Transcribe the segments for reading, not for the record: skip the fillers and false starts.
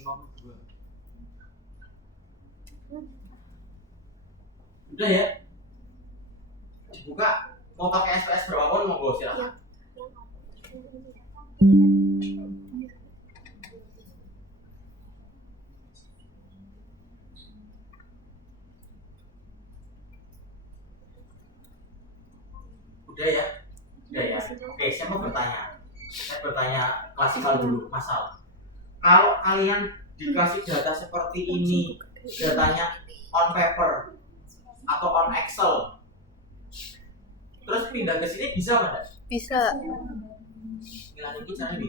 52. Udah ya? Dibuka. Mau pakai SPS berapapun monggo silakan. Udah ya? Udah ya? Oke, siapa bertanya? Saya bertanya klasikal dulu, masalah. Kalau kalian dikasih data seperti ini, datanya on paper atau on Excel, terus pindah ke sini bisa nggak? Bisa. Nilai ini cara ini.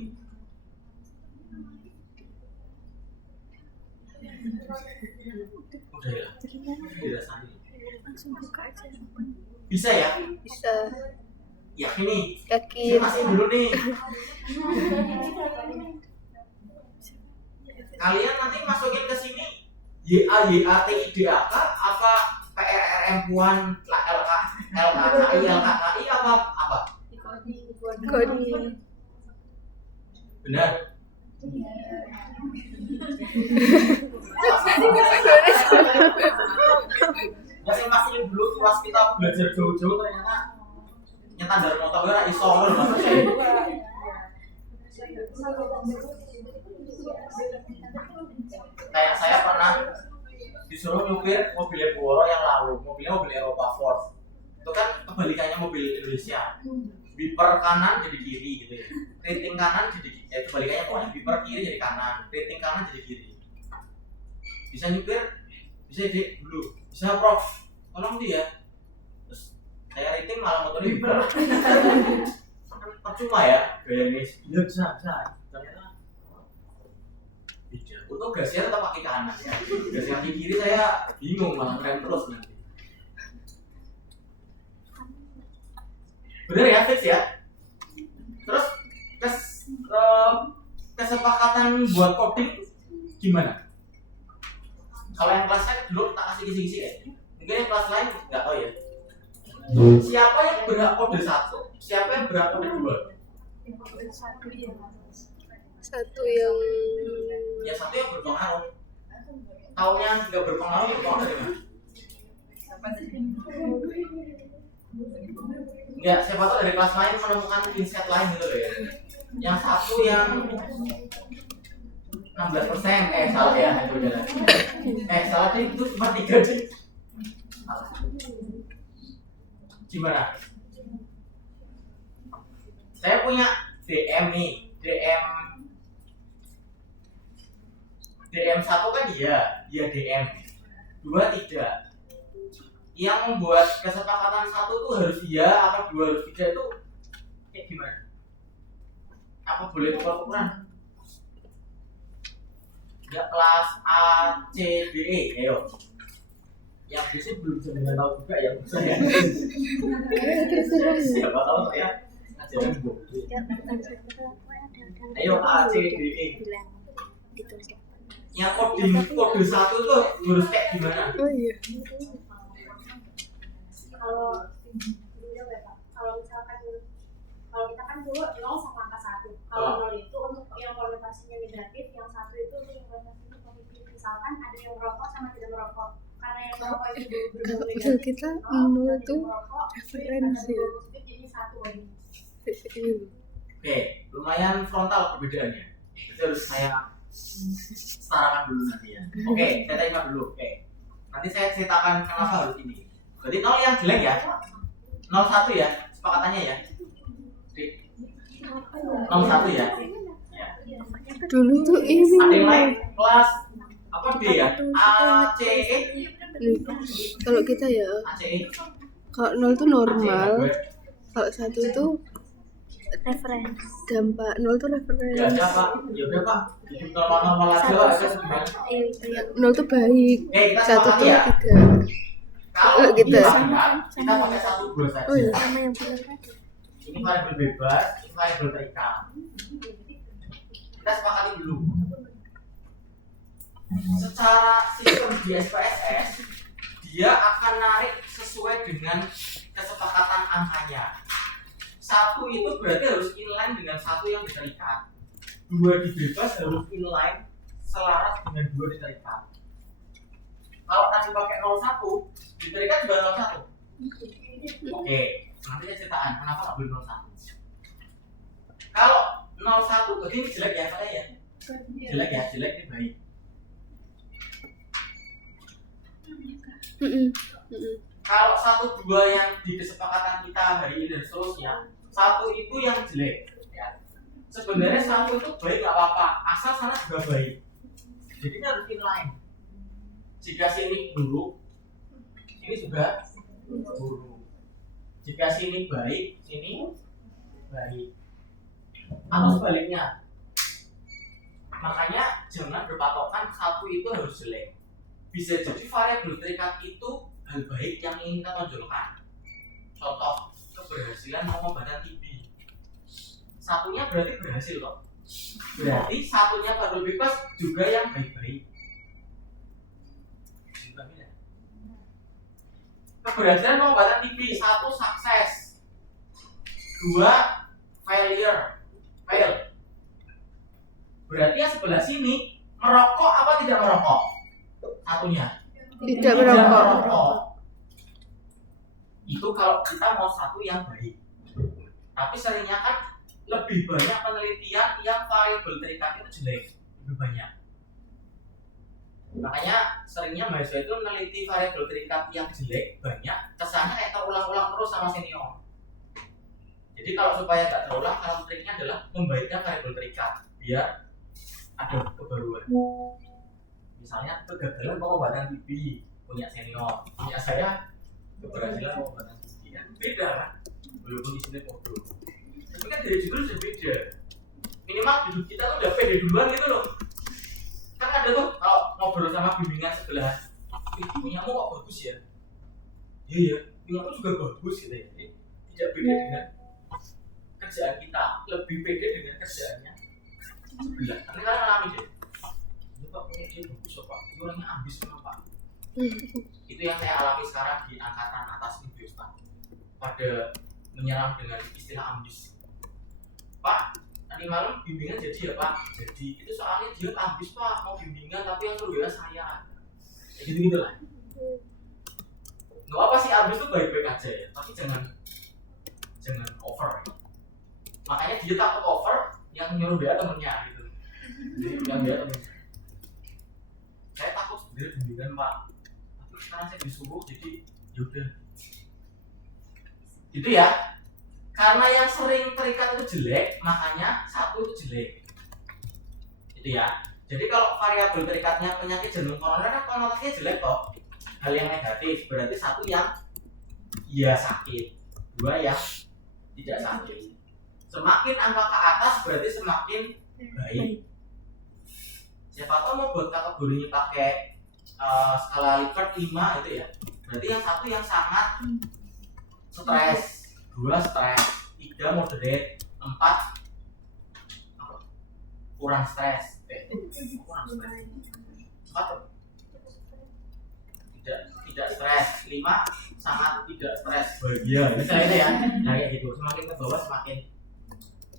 Udah ya? Dirasain. Langsung buka aja. Bisa ya? Bisa. Yakin nih? Yakin. Saya masih dulu nih. Kalian nanti masukin ke sini YAYATIDAK apa PRRM puan LKKI apa? Kodi. Benar? Masing-masing dulu kelas kita belajar jauh-jauh ternyata nyata dari motor gue iso lho kayak saya pernah disuruh nyupir mobil Boro yang lalu, mobilnya mobil Eropa Force. Itu kan kebalikannya mobil Indonesia. Wiper kanan jadi kiri gitu ya. Rating kanan jadi kebalikannya pokoknya wiper kiri jadi kanan, rating kanan jadi kiri. Bisa nyupir? Bisa dulu. Bisa Prof. Tolong dia. Terus saya rating malah motornya wiper. Percuma ya, gaya ini. Ya bisa. Ternyata tidak. Untuk gasnya tetap kaki kanan ya. Gas kaki kiri saya bingung malah keren terus nanti. Bener ya, fix ya. Terus kesepakatan buat coding gimana? Kalau yang kelas saya dulu tak kasih kisi-kisi ya. Mungkin yang kelas lain nggak tahu ya. Siapa yang berhak kode 1? Siapa yang berhak kode 2? Satu yang Satu yang berpengaruh. Tahunnya nggak berpengaruh dari mana? Enggak, siapa tahu dari kelas lain menemukan insight lain gitu loh ya. Yang satu yang 16%, salah ya itu jalan. Salah deh, itu cuma 3 deh. Gimana? Saya punya DM nih, DM 1 kan dia DM, 2 tidak. Yang membuat kesepakatan 1 tuh harus iya, apa 2 harus tidak itu kayak gimana? Apa boleh tukar-tukaran? Ya kelas A, C, D, E, ayo. Yang basic belum bisa dengan tahu juga ya, bisa ya. Siapa tahu saya ngajarin bu. Ayo A, C, D, E. Yang kode 1 tuh harus kayak gimana? oh iya. Kalau misalkan kalau kita kan dulu 0 sama angka 1. Kalau 0 itu untuk yang konotasinya negatif, yang 1 itu untuk yang konotasinya positif. Misalkan ada yang merokok sama tidak merokok. Karena yang merokok itu berbeda Kalau kita 0 itu referensi. Jadi 1 lagi. Oke, lumayan frontal perbedaannya. Itu harus saya setarakan dulu nanti ya. Oke, saya terima dulu. Oke. Nanti saya ceritakan kenapa harus ini. Berarti 0 yang jelek ya? 01 ya? Sepakatannya ya? 01 ya? Ya. Dulu tuh ini. Ada yang lain? Kelas apa D ya? A, C, E? Kalau kita ya, A, C, E. kalau 0 tuh normal, kalau 1 tuh Referensi. dampak. 0 tuh Ya referensi. ada Pak. Ya udah Pak. Bikin normal-normal aja lah. Itu gimana? 0 tuh baik, Kita 1 sepakati tuh ya. tidak. Kalau Gitu. bisa kita pakai 1, 2 saja. Oh iya. Sama yang benar tadi. Ini variabel bebas, ini variabel terikat. Kita sepakati dulu. Secara sistem di SPSS, dia akan narik sesuai dengan kesepakatan angkanya. 1 itu berarti harus inline dengan 1 yang diterikat. 2 di bebas harus inline selaras dengan 2 diterikat. Kalau tadi pakai 01 diterikat juga 01. Oke, nanti saya ceritaan kenapa nggak boleh 01. Kalau 01 berarti ini jelek ya saya ya. Jelek ya, jelek ini baik. Kalau 1 2 yang di kesepakatan kita hari ini dan seterusnya, 1 itu yang jelek. Ya. Sebenarnya 1 itu baik nggak apa-apa, asal sana juga baik. Jadi ini harus inline. Jika sini buruk, ini juga buruk. Jika sini baik, sini baik. Atau sebaliknya. Makanya jangan berpatokan 1 itu harus jelek. Bisa jadi variabel terikat itu hal baik yang ingin kita tonjolkan. Contoh keberhasilan pengobatan TB. 1-nya berarti berhasil loh. Berarti 1-nya variabel bebas juga yang baik-baik. Keberhasilan pengobatan TB, 1 sukses, 2 failure, fail. Berarti yang sebelah sini merokok apa tidak merokok? 1-nya Tidak merokok. Itu kalau kita mau 1 yang baik. Tapi seringnya kan lebih banyak penelitian yang variabel terikat itu jelek, lebih banyak. Makanya seringnya mahasiswa itu meneliti variabel terikat yang jelek banyak, kesannya kayak terulang-ulang terus sama senior. Jadi kalau supaya nggak terulang, kalau triknya adalah membaikkan variabel terikat biar ada kebaruan. Misalnya kegagalan pengobatan TB punya senior, punya saya keberhasilan pengobatan TB kan beda kan, walaupun isinya bodoh. Tapi kan dari judul sudah beda. Minimal hidup kita tuh udah pede duluan gitu loh. Kan ada tuh kalau ngobrol sama bimbingan sebelah, punyamu kok bagus ya? Iya, punyamu juga bagus gitu ya. Tidak beda dengan kerjaan kita, lebih beda dengan kerjaannya sebelah. Nanti kalian alami deh. Ini Pak punya dia bagus ya Pak, ini orangnya ambis memang Pak. Itu yang saya alami sekarang di angkatan atas Unibios Pak. Pada menyerang dengan istilah ambis. Pak, tadi malam bimbingan jadi ya Pak? Jadi itu soalnya dia ambis Pak, mau bimbingan tapi yang suruh saya. Ya gitu-gitu lah. Gak apa sih, ambis itu baik-baik aja ya, tapi jangan over ya. Makanya dia takut over, yang nyuruh dia temennya gitu. Jadi yang dia temennya. Saya takut sebenarnya bimbingan Pak, tapi sekarang saya disuruh jadi yaudah. Gitu ya. Karena yang sering terikat itu jelek, makanya 1 itu jelek. Gitu ya. Jadi kalau variabel terikatnya penyakit jantung koroner kan konotasinya jelek toh. Hal yang negatif, berarti 1 yang ya sakit, 2 yang tidak sakit. Semakin angka ke atas berarti semakin baik. Siapa tahu mau buat kategorinya pakai skala Likert 5 itu ya. Berarti yang 1 yang sangat stres, 2 stres, 3 moderate, 4 kurang stres. Kurang stres. 4 tidak stres, 5 sangat tidak stres, bahagia. Misalnya itu ya. Nah kayak gitu, semakin ke bawah semakin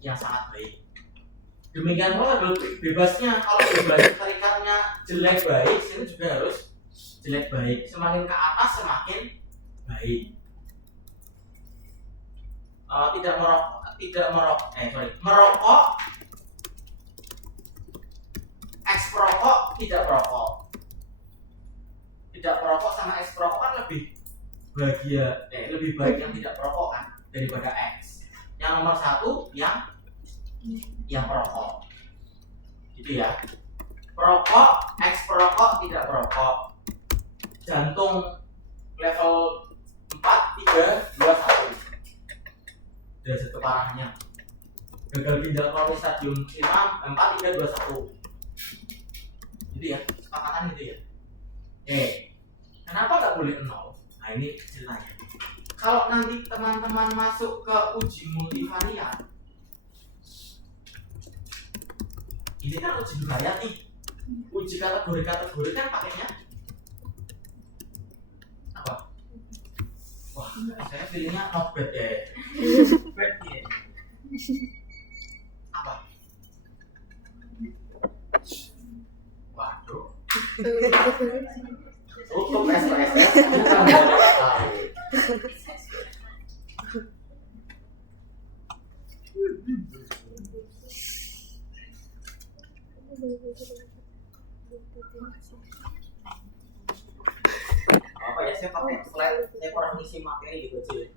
yang sangat baik. Demikian pula bebasnya, kalau bebas terikatnya jelek baik, sini juga harus jelek baik. Semakin ke atas semakin baik. Merokok, eks perokok, tidak perokok. Tidak perokok sama eks perokok kan lebih bahagia, lebih baik yang tidak perokok kan daripada eks. Yang nomor 1 yang perokok, gitu ya. Perokok, eks perokok, tidak perokok. Jantung level 4, 3, 2, 1. Derajat keparahannya. Gagal ginjal kronis stadium 5, 4, 3, 2, 1. Gitu ya, sepakatan gitu ya. Kenapa nggak boleh 0? Nah ini ceritanya. Kalau nanti teman-teman masuk ke uji multivariat, ini kan uji bivariat nih. Uji kategori kan pakainya apa? Wah, saya pilihnya not bad ya. Bad ya. Apa? Waduh. Tutup SPSS bukan banyak tahu. Apa ya, saya pakai slide, saya kurang ngisi materi gitu aja ya.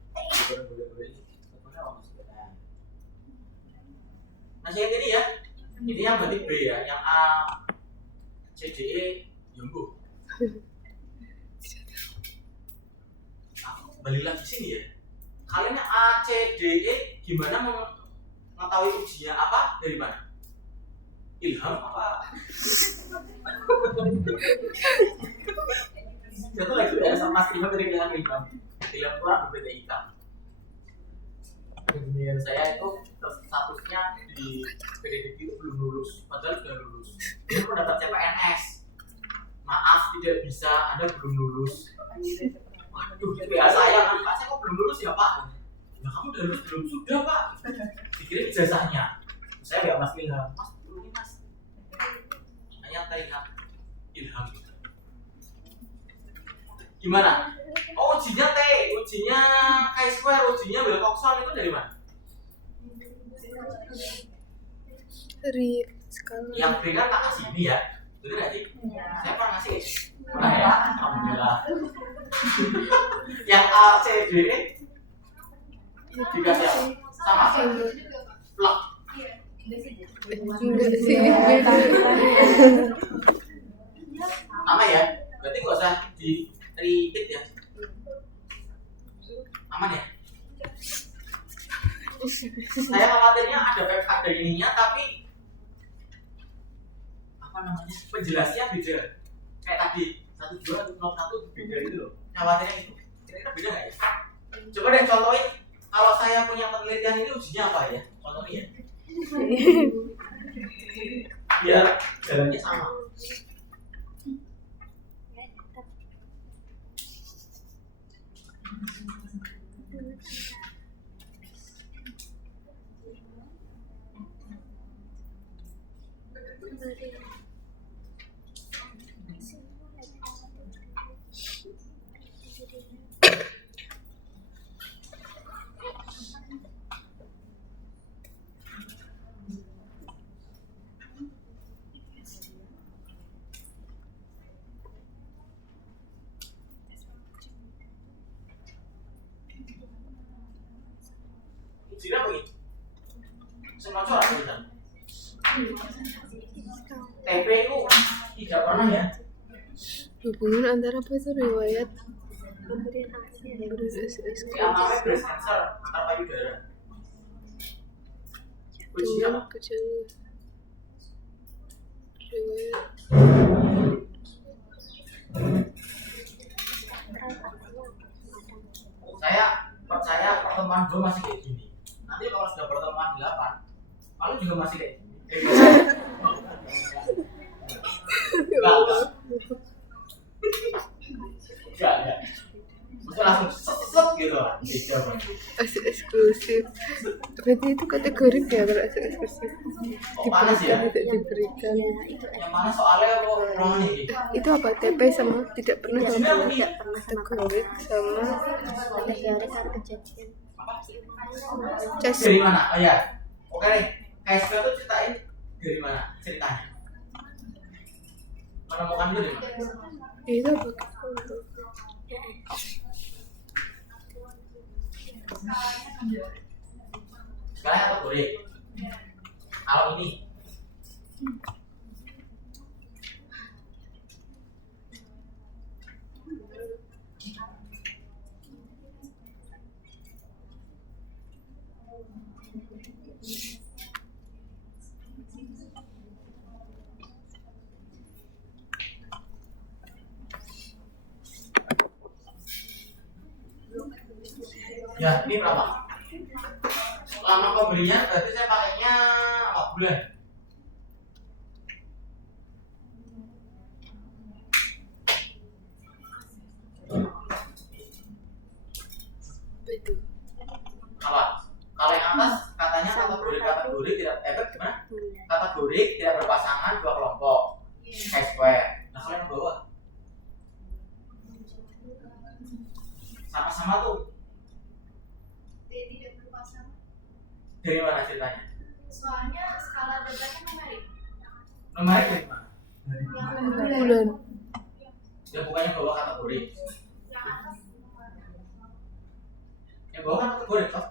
Nah, yang ini ya, ini yang berarti B ya, yang A, C, D, E, Yunggu. Balik lagi sini ya. Kalian A, C, D, E gimana mengetahui ujinya apa dari mana? Ilham apa? Satu lagi ya sama Mas Ilham dari Ilham. Ilham kurang berbeda hitam. Kemudian saya itu statusnya di PDDG itu belum lulus, padahal sudah lulus. Ini mendapat CPNS. Maaf tidak bisa, Anda belum lulus. Waduh, ya saya kok belum lulus ya Pak? Ya kamu udah lulus belum? Sudah Pak. Dikirim ijazahnya. Saya nggak Mas Ilham. Mas belum nih Mas. Hanya teringat Ilham. Gimana? Oh ujinya T, ujinya Chi-square, ujinya Wilcoxon itu dari mana? Dari skala. Yang B kan tak kasih ini ya, betul nggak sih? Saya pernah ngasih. Pernah ya? Alhamdulillah. Yang A, C, D, E dikasih apa? Sama? Plak. Enggak sih, beda. Sama ya? Berarti nggak usah di repeat ya? Aman ya? Saya khawatirnya ada ininya tapi apa namanya penjelasnya beda. Kayak tadi 12 atau 01 beda itu loh. Khawatirnya itu. Kira-kira beda nggak ya? Coba deh contohin kalau saya punya penelitian ini ujinya apa ya? Contohnya ya. Biar jalannya sama. Ujinya begini. Semua corak tulisan. TP itu tidak pernah ya. Hubungan antara apa itu riwayat Pemberian ASI Yang namanya breast cancer antar payudara. Ujinya apa? gejala riwayat Saya percaya pertemuan gue masih kayak gini. Nanti kalau sudah pertemuan 8, palu juga masih kayak gini. Enggak. Mesti langsung set gitu lah. asik eksklusif. Berarti itu kategori ya kalau asik eksklusif. Oh, panas ya? Tidak diberikan. Yang mana soalnya lo ruangan ini? Itu apa TP sama tidak pernah Ujinya sama begini. kategori sama kejadian. cas. Dari mana? Oh ya. Oke nih. KSP itu ceritain dari mana ceritanya? Menemukan itu dari mana? Itu apa? Sekarang kategori. Kalau ini ya, ini berapa? Lama pembelian berarti saya pakainya 4 bulan. Itu. Apa? Kalau yang atas katanya kategori tidak gimana? Kategori tidak berpasangan dua kelompok. Chi-square. Nah, kalau yang Dari mana ceritanya? Soalnya skala debatnya numerik. Numerik dari mana? Bulan. Ya bukannya bawa kategori. Yang atas Ya bawa kategori toh.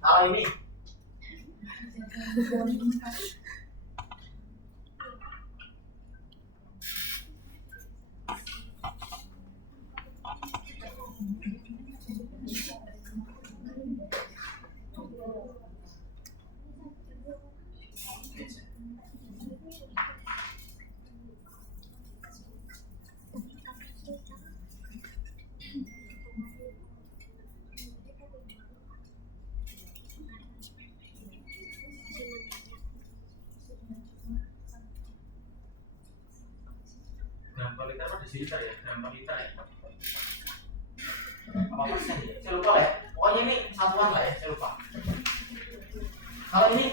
Kalau ini gram per liter apa desiliter ya? Gram per liter ya? Apa persen ya? Saya lupa lah ya. Pokoknya ini satuan lah ya, saya lupa. Kalau ini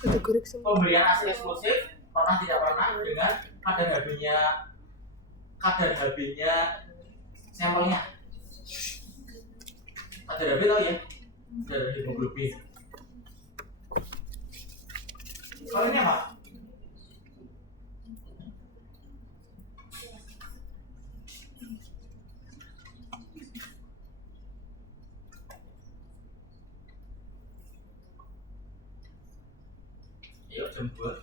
Kategori semua. pemberian hasil eksklusif pernah tidak pernah dengan kadar HB-nya sampelnya. Kadar HB tau ya? Kadar hemoglobin. Kalau ini apa? Ayo jemput.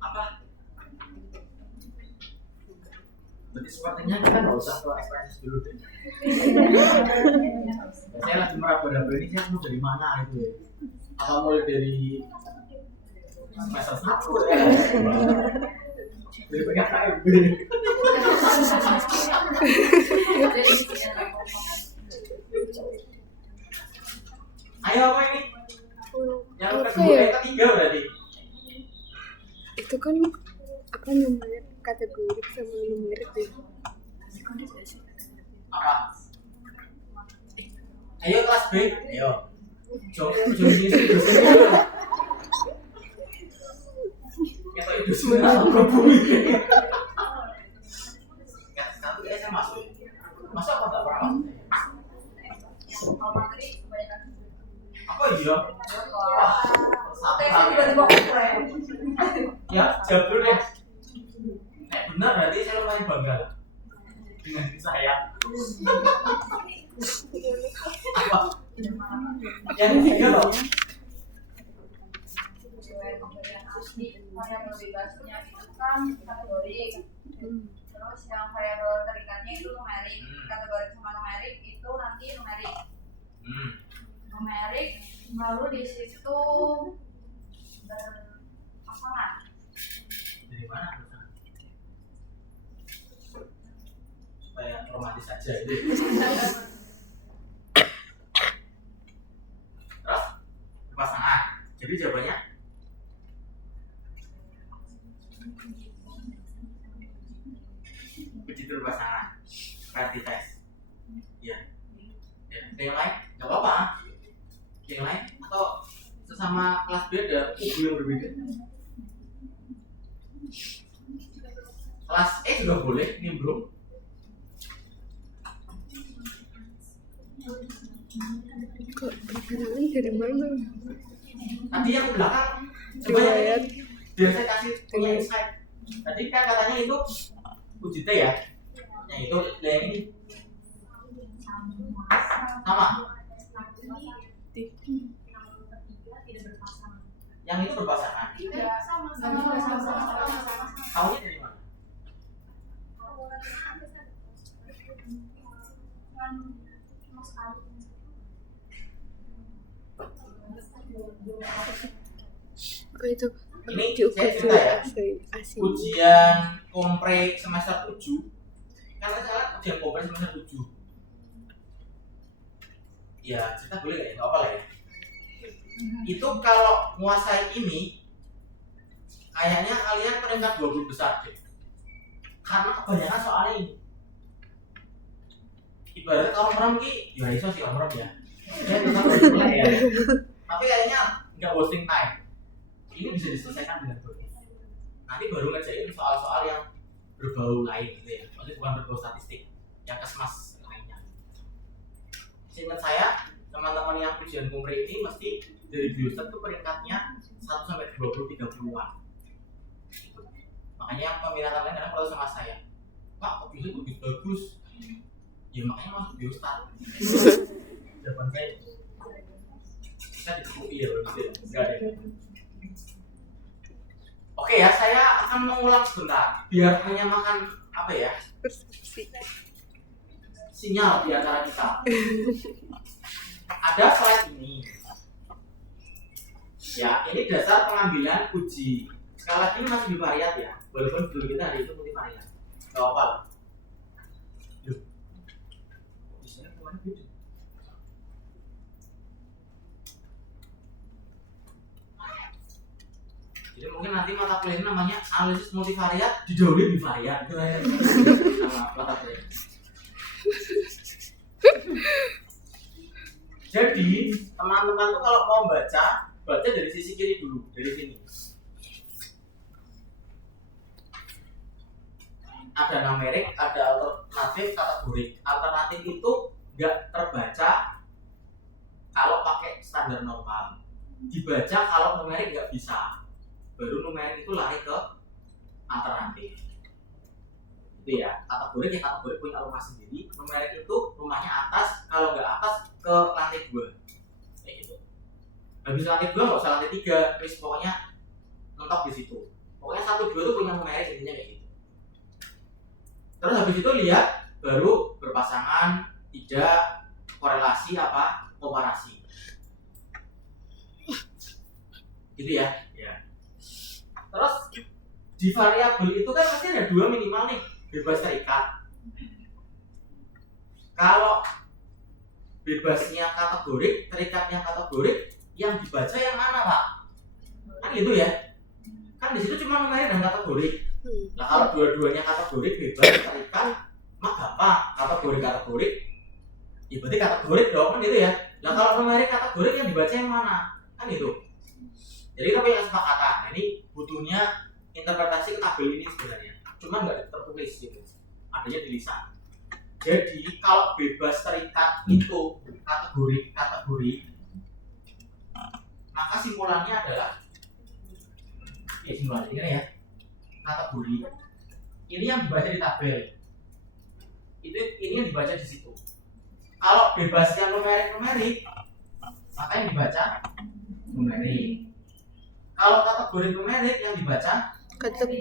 Apa? Berarti sepertinya kita nggak usah ke SPNS dulu deh. Saya lagi meraba-raba ini saya mau dari mana itu ya? Apa mulai dari semester 1 ya? Dari PKKMB. Ayo apa ini? Yang Apa kedua, ya? yang ketiga berarti. Itu kan apa namanya kategori sama numerik ya. Apa? Ayo kelas B. Ayo. Jom ini dosen. Kita itu semua berbumi. Sekarang saya masuk. Masuk apa enggak pernah masuk? Apa iya? Ya, jawab dulu deh. Nek benar berarti saya lumayan bangga dengan diri saya. Apa? Yang ketiga loh. Variabel bebasnya itu kan kategori, terus yang variabel terikannya itu numerik. Kategori sama numerik itu nanti numerik. Numerik lalu di situ berpasangan. Dari mana? Supaya romantis saja itu. Terus berpasangan. Jadi jawabannya begitu berpasangan. Berarti tes. Ya. Ya. Ada yang lain? Gak apa-apa. Yang lain atau sesama kelas B ada kubu yang berbeda. Kelas E sudah boleh nimbrung. Kok kenalan dari mana? Tadi yang belakang coba Riwayat. yang biar saya kasih punya insight. Tadi kan katanya itu uji T ya. Yang itu yang ini sama. Yang itu berpasangan. tidak sama. Tahunya dari mana? Oh itu Ini diukur saya dulu cerita ya. asin. Ujian kompre semester 7. Karena salah ujian kompre semester 7. Ya, cerita boleh nggak ya? Nggak apa lah ya. Itu kalau menguasai ini, kayaknya kalian peringkat 20 besar deh. Karena kebanyakan soalnya ini. Ibarat orang merem ki, ya iso sih orang merem ya. Saya tetap boleh ya. Tapi kayaknya nggak wasting time. Ini bisa diselesaikan dengan baik. Nanti baru ngerjain soal-soal yang berbau lain gitu ya, maksudnya bukan berbau statistik, yang kesmas lainnya. Seingat saya, teman-teman yang ujian kumre ini mesti dari biostat itu peringkatnya 1 sampai 20-30-an. Makanya yang peminatan lain kadang kalau sama saya, Pak, kok biostat bagus? Ya makanya masuk biostat. Jawaban saya, bisa dikepui ya gitu ya, enggak ada. Oke ya, saya akan mengulang sebentar biar menyamakan apa ya, Persepsi. sinyal di antara kita. Ada slide ini. Ya, ini dasar pengambilan uji. Sekali lagi ini masih bivariat ya, walaupun dulu kita hari itu multivariat. Gak apa-apa lah. Loh, bisa kemana gitu? Jadi mungkin nanti mata kuliah namanya analisis multivariat didahului bivariat. Itu ya nama mata kuliah. Jadi teman-teman tuh kalau mau baca dari sisi kiri dulu, dari sini. Ada numerik, ada alternatif, kategorik. Alternatif itu nggak terbaca kalau pakai standar normal. Dibaca kalau numerik nggak bisa. Baru numerik itu lari ke alternatif. Itu ya, kategori yang kategori punya rumah sendiri. Numerik itu rumahnya atas, kalau nggak atas ke lantai 2. Kayak gitu. Habis lantai 2 nggak usah lantai 3, terus pokoknya mentok di situ. Pokoknya 1, 2 itu punya numerik intinya kayak gitu. Terus habis itu lihat baru berpasangan, tidak, korelasi apa, komparasi. Gitu ya. Ya. Terus di variabel itu kan pasti ada 2 minimal nih, bebas terikat. Kalau bebasnya kategorik, terikatnya kategorik, yang dibaca yang mana Pak? Kan gitu ya. Kan di situ cuma numerik dan kategorik. Nah kalau dua-duanya kategorik bebas terikat, mah gampang. Kategorik, ya berarti kategorik dong kan gitu ya. Nah kalau numerik kategorik yang dibaca yang mana? Kan gitu. Jadi kita punya kesepakatan. Nah, ini butuhnya interpretasi ke tabel ini sebenarnya. Cuma nggak tertulis gitu. Adanya di lisan. Jadi kalau bebas terikat itu kategori, maka simpulannya adalah ya simpulannya ya kategori. Ini yang dibaca di tabel. Ini yang dibaca di situ. Kalau bebasnya numerik, maka yang dibaca numerik. Kalau kategori numerik yang dibaca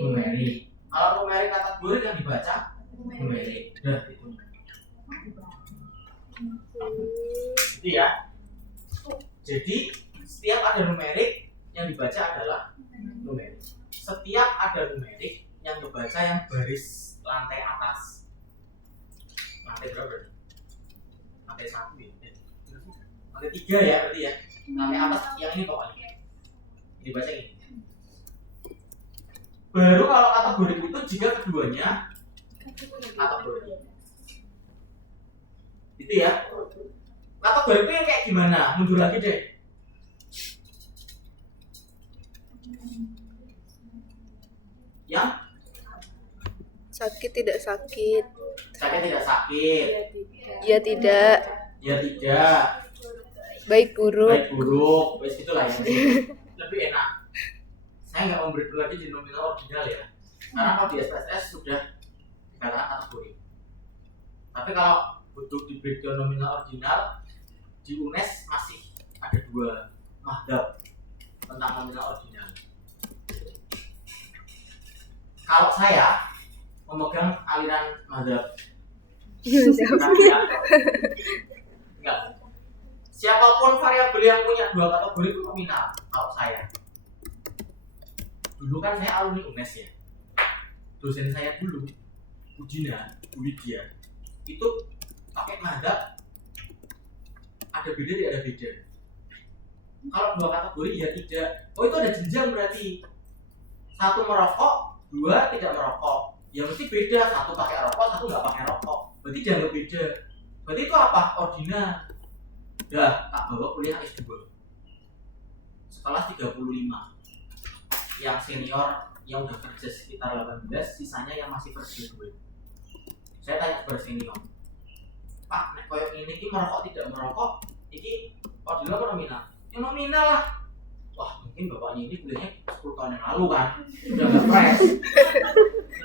numerik. Kalau numerik kategori yang dibaca numerik. Udah itu. Itu ya. Jadi setiap ada numerik yang dibaca adalah numerik. Setiap ada numerik yang dibaca yang baris lantai atas. Lantai berapa? Lantai 1 ya. Lantai 3 ya berarti ya. Lantai atas yang ini pokoknya. Dibaca ini. Baru kalau kategori itu jika keduanya kategori. Itu ya. Kategori itu yang kayak gimana? Mundur lagi deh. Yang Sakit tidak sakit. sakit tidak sakit. Ya tidak. Ya tidak. Baik buruk. Baik buruk. Wes itulah yang lebih enak. Saya nggak memberi lagi di nominal ordinal ya. Karena kalau di SPSS sudah dikatakan kategori. Tapi kalau butuh di breakdown nominal ordinal di UNES masih ada 2 madhab tentang nominal ordinal. Kalau saya memegang aliran madhab enggak. Siapapun variabel yang punya 2 kategori itu nominal. Kalau saya dulu kan saya alumni UNES ya. Dosen saya dulu Ujina, Bu Widya itu pakai madhab ada beda tidak ada beda. Kalau 2 kategori ya tidak. Oh itu ada jenjang berarti. 1 merokok, 2 tidak merokok. Ya mesti beda. 1 pakai rokok, 1 nggak pakai rokok. Berarti jangan beda. Berarti itu apa? Ordinal. Dah tak bawa kuliah S2. sekelas 35. Yang senior yang udah kerja sekitar 18, sisanya yang masih fresh graduate. Saya tanya kepada senior, Pak, nek koyo ini ki merokok tidak merokok, iki ordinal apa nominal? Ya nominal lah. Wah, mungkin bapaknya ini kuliahnya 10 tahun yang lalu kan, sudah nggak fresh.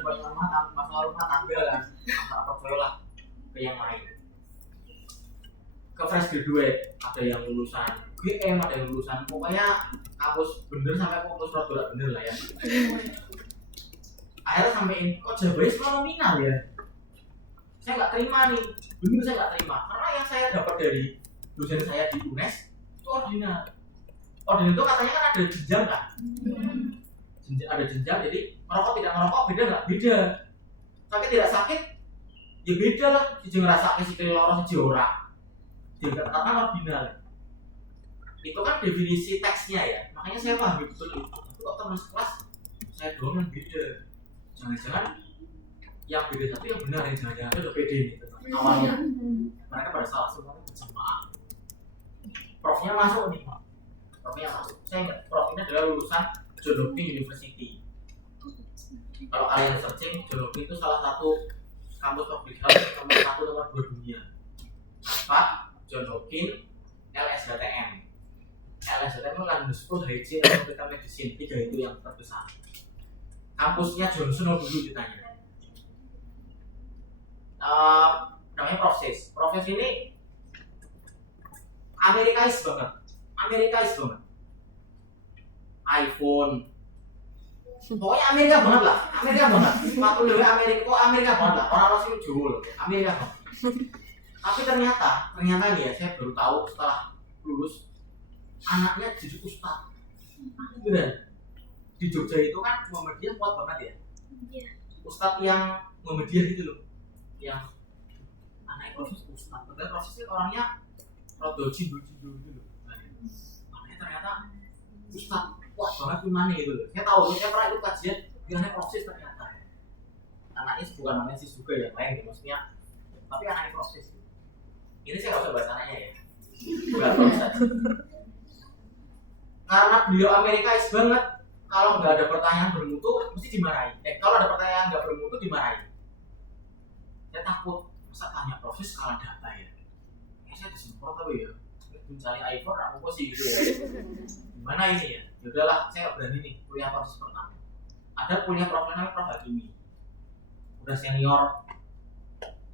Banyak masalah rumah tangga kan, masalah portfolio lah ke yang lain. Ke fresh graduate, ada yang lulusan GM, ada yang lulusan pokoknya kampus bener sampai kampus rada bener lah ya. Akhirnya sampein kok jawabannya semua nominal ya. Saya nggak terima nih, bener saya nggak terima karena yang saya dapat dari dosen saya di UNES itu ordinal. Ordinal itu katanya kan ada jenjang kan, ada jenjang, jadi merokok tidak merokok beda nggak? Beda. Sakit tidak sakit ya beda lah. Si ngerasa si loro si ora. Dikatakan ordinal. Itu kan definisi teksnya ya, makanya saya paham betul itu. Tapi kok teman sekelas saya doang yang beda. Jangan-jangan yang beda tapi yang benar, yang jangan-jangan itu udah pede nih awalnya. Mereka pada salah semuanya berjamaah. Profnya masuk nih, Pak. Profnya masuk. Saya ingat prof ini adalah lulusan John Hopkins University. Kalau kalian searching, John Hopkins itu salah satu kampus public health nomor 1 nomor 2 dunia. Apa? John Hopkins LSHTM. LSHTM itu London School Hygiene and Tropical Medicine, 3 itu yang terbesar. Kampusnya Johnson dulu ditanya. Namanya Profes. Profes ini Amerikais banget. iPhone. Pokoknya Amerika banget lah. Sepatu lewe Amerika banget lah. Orang sih jual Amerika banget. Tapi ternyata nih ya, saya baru tahu setelah lulus anaknya jadi ustad. Bener. Di Jogja itu kan Muhammadiyah kuat banget ya. Iya. Ustad yang Muhammadiyah gitu loh. Yang anaknya proses ustad. Padahal prosesnya orangnya rada cindo-cindo gitu loh. Makanya ternyata ustad kuat banget gimana gitu loh. Saya tahu, saya pernah ikut kajian dia proses ternyata. Anaknya bukan namanya sis juga yang lain gitu, maksudnya. Tapi anaknya proses. Ini saya nggak usah bahas anaknya ya. Enggak proses. Karena beliau Amerikais banget. Kalau nggak ada pertanyaan bermutu, mesti dimarahi. Kalau ada pertanyaan nggak bermutu, dimarahi. Saya takut, masa tanya proses kalah data ya. Saya disemprot tapi ya, mencari iPhone, aku sih gitu ya. Gimana ini ya? Yaudahlah, saya nggak berani nih kuliah proses pertama. Ada kuliah prof namanya Prof Hakimi. Udah senior.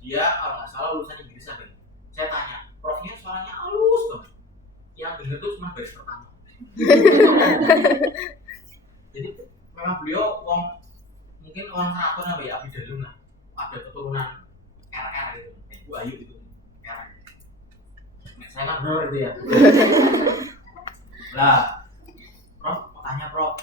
Dia kalau nggak salah lulusan Inggris apa ya? Saya tanya, profnya suaranya halus banget. Yang bener tuh cuma baris pertama. Jadi memang beliau mungkin orang teratur apa ya, Abdi Dalem lah. Ada keturunan RR gitu, Bu Ayu gitu. RR. Saya kan bener gitu ya. Lah, Prof, mau tanya Prof.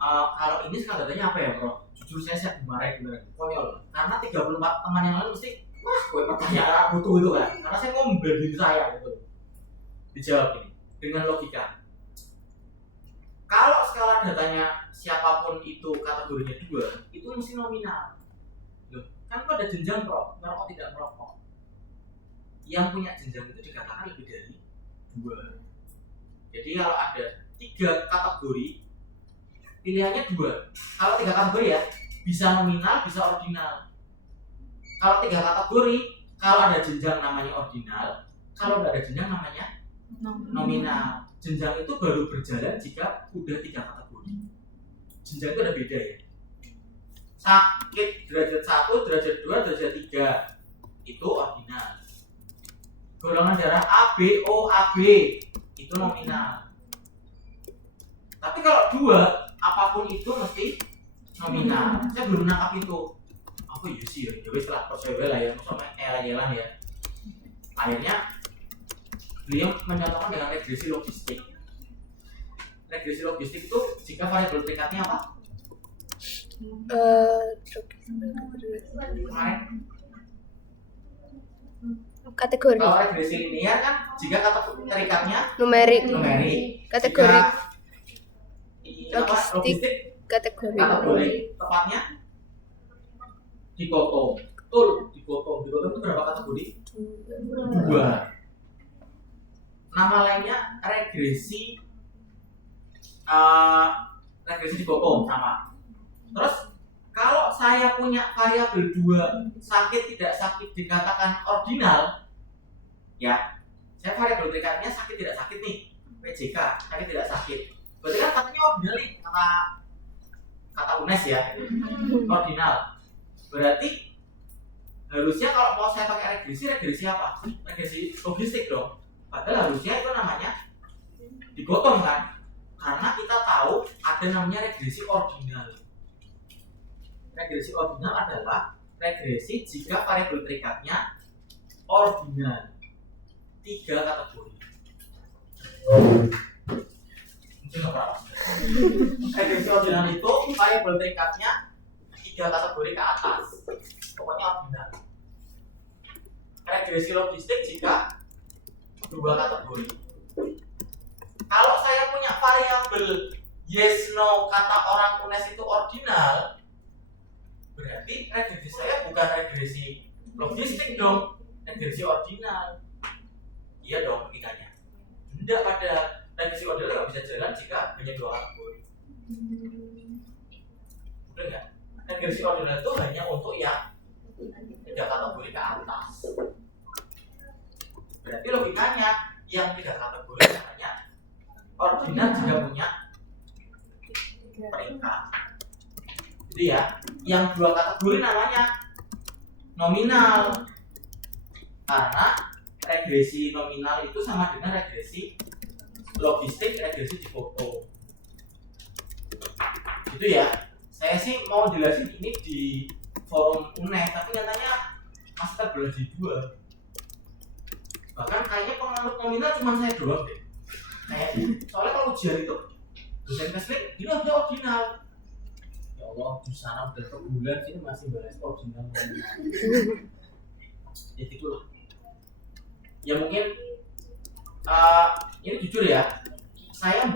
Kalau ini skala datanya apa ya Prof? Jujur saya siap dimarahin beneran. Konyol. Karena 34 teman yang lain mesti wah, gue pertanyaan butuh itu kan. Karena saya mau membela diri saya gitu. Dijawab ini dengan logika. Kalau skala datanya siapapun itu kategorinya 2, itu mesti nominal. Loh, kan itu ada jenjang Prof, merokok tidak merokok. Yang punya jenjang itu dikatakan lebih dari 2. Jadi kalau ada 3 kategori, pilihannya 2. Kalau 3 kategori ya, bisa nominal, bisa ordinal. Kalau 3 kategori, kalau ada jenjang namanya ordinal, kalau nggak ada jenjang namanya nominal. Jenjang itu baru berjalan jika udah 3 kategori. Jenjang itu ada beda ya. Sakit derajat 1, derajat 2, derajat 3 itu ordinal. Golongan darah A, B, O, AB itu nominal. Tapi kalau 2, apapun itu mesti nominal. Saya belum menangkap itu. Apa ya sih ya? Jadi setelah percaya lah ya, sama elan ya. Akhirnya beliau menyatakan dengan regresi logistik. Regresi logistik itu jika variabel peringkatnya apa? Kategori. Kalau regresi linear kan jika kata terikatnya Numerik. Kategori. Logistik. Kategori. Tepatnya dikotom. Betul, dikotom. Dikotom itu berapa kategori? 2. Nama lainnya regresi regresi dipotong sama. Terus kalau saya punya variabel 2 sakit tidak sakit dikatakan ordinal, ya saya variabel terikatnya sakit tidak sakit nih, PJK sakit tidak sakit. Berarti kan katanya ordinal nih, kata UNES ya, ordinal. Berarti harusnya kalau mau saya pakai regresi apa? Regresi logistik dong. Padahal harusnya itu namanya digotong kan? Karena kita tahu ada namanya regresi ordinal. Regresi ordinal adalah regresi jika variabel terikatnya ordinal. 3 kategori. Mungkin apa? Regresi ordinal itu variabel terikatnya 3 kategori ke atas. Pokoknya ordinal. Regresi logistik jika 2 kategori. Kalau saya punya variabel yes no kata orang UNES itu ordinal, berarti regresi saya bukan regresi logistik dong, regresi ordinal. Iya dong logikanya. Tidak, pada regresi ordinal nggak bisa jalan jika hanya 2 kategori. Udah nggak? Regresi ordinal itu hanya untuk yang 3 kategori ke atas. Berarti logikanya yang 3 kategori namanya ordinal jika punya peringkat. Jadi ya, yang 2 kategori namanya nominal. Karena regresi nominal itu sama dengan regresi logistik, regresi dipotong. Gitu ya. Saya sih mau jelasin ini di forum UNES, tapi nyatanya masih terbelah di 2. Bahkan kayaknya penganut nominal cuma saya doang deh. Soalnya kalau ujian itu dosen keslik ini aja ordinal. Ya Allah, di sana udah sebulan sini masih bahas ordinal. Ya gitulah. Ya mungkin ini jujur ya, Pak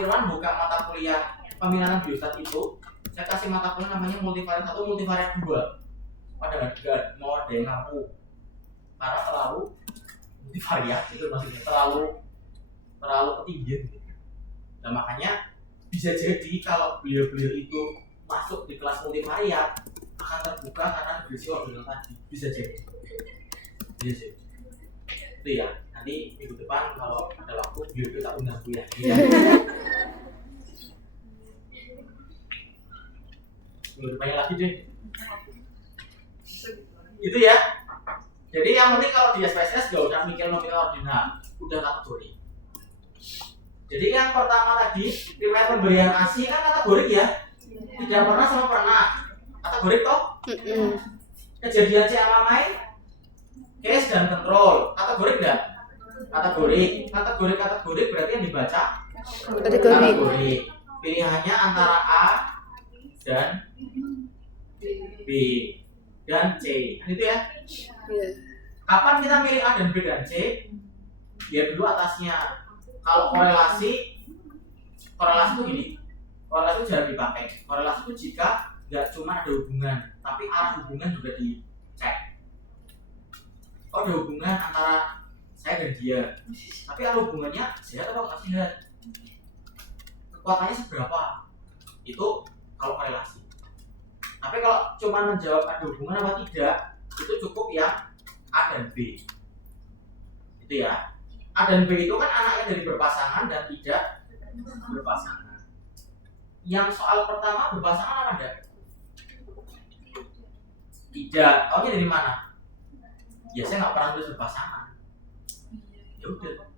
Irwan buka mata kuliah peminatan biostat itu, saya kasih mata kuliah namanya multivariat 1, multivariat 2. Padahal nggak mau ada yang ngaku karena terlalu multivariat itu maksudnya terlalu ketinggian. Nah makanya bisa jadi kalau beliau-beliau itu masuk di kelas multivariat akan terbuka karena regresi ordinal tadi, bisa jadi. Itu ya, nanti minggu depan kalau ada waktu biar kita undang kuliah. Minggu depannya lagi deh. Itu ya. Jadi yang penting kalau di SPSS gak usah mikir nominal ordinal, udah kategori. Jadi yang pertama tadi, riwayat pemberian ASI kan kategori ya. Tidak pernah sama pernah. Kategori toh? Kejadian CMAMAI, case dan kontrol. Kategori enggak? Kategori berarti yang dibaca kategori. Pilihannya antara A dan B dan C. Itu ya. Kapan kita milih A dan B dan C? Biar dulu atasnya. Kalau korelasi itu gini. Korelasi itu jarang dipakai. Korelasi itu jika nggak cuma ada hubungan, tapi arah hubungan juga dicek. Oh, ada hubungan antara saya dan dia, tapi arah hubungannya sehat atau nggak sehat? Kekuatannya seberapa? Itu kalau korelasi. Tapi kalau cuma menjawab ada hubungan apa tidak, itu cukup yang A dan B. Itu ya. A dan B itu kan anaknya dari berpasangan dan tidak berpasangan. Yang soal pertama berpasangan apa enggak? Tidak. Taunya dari mana? Ya saya nggak pernah tulis berpasangan. Ya udah.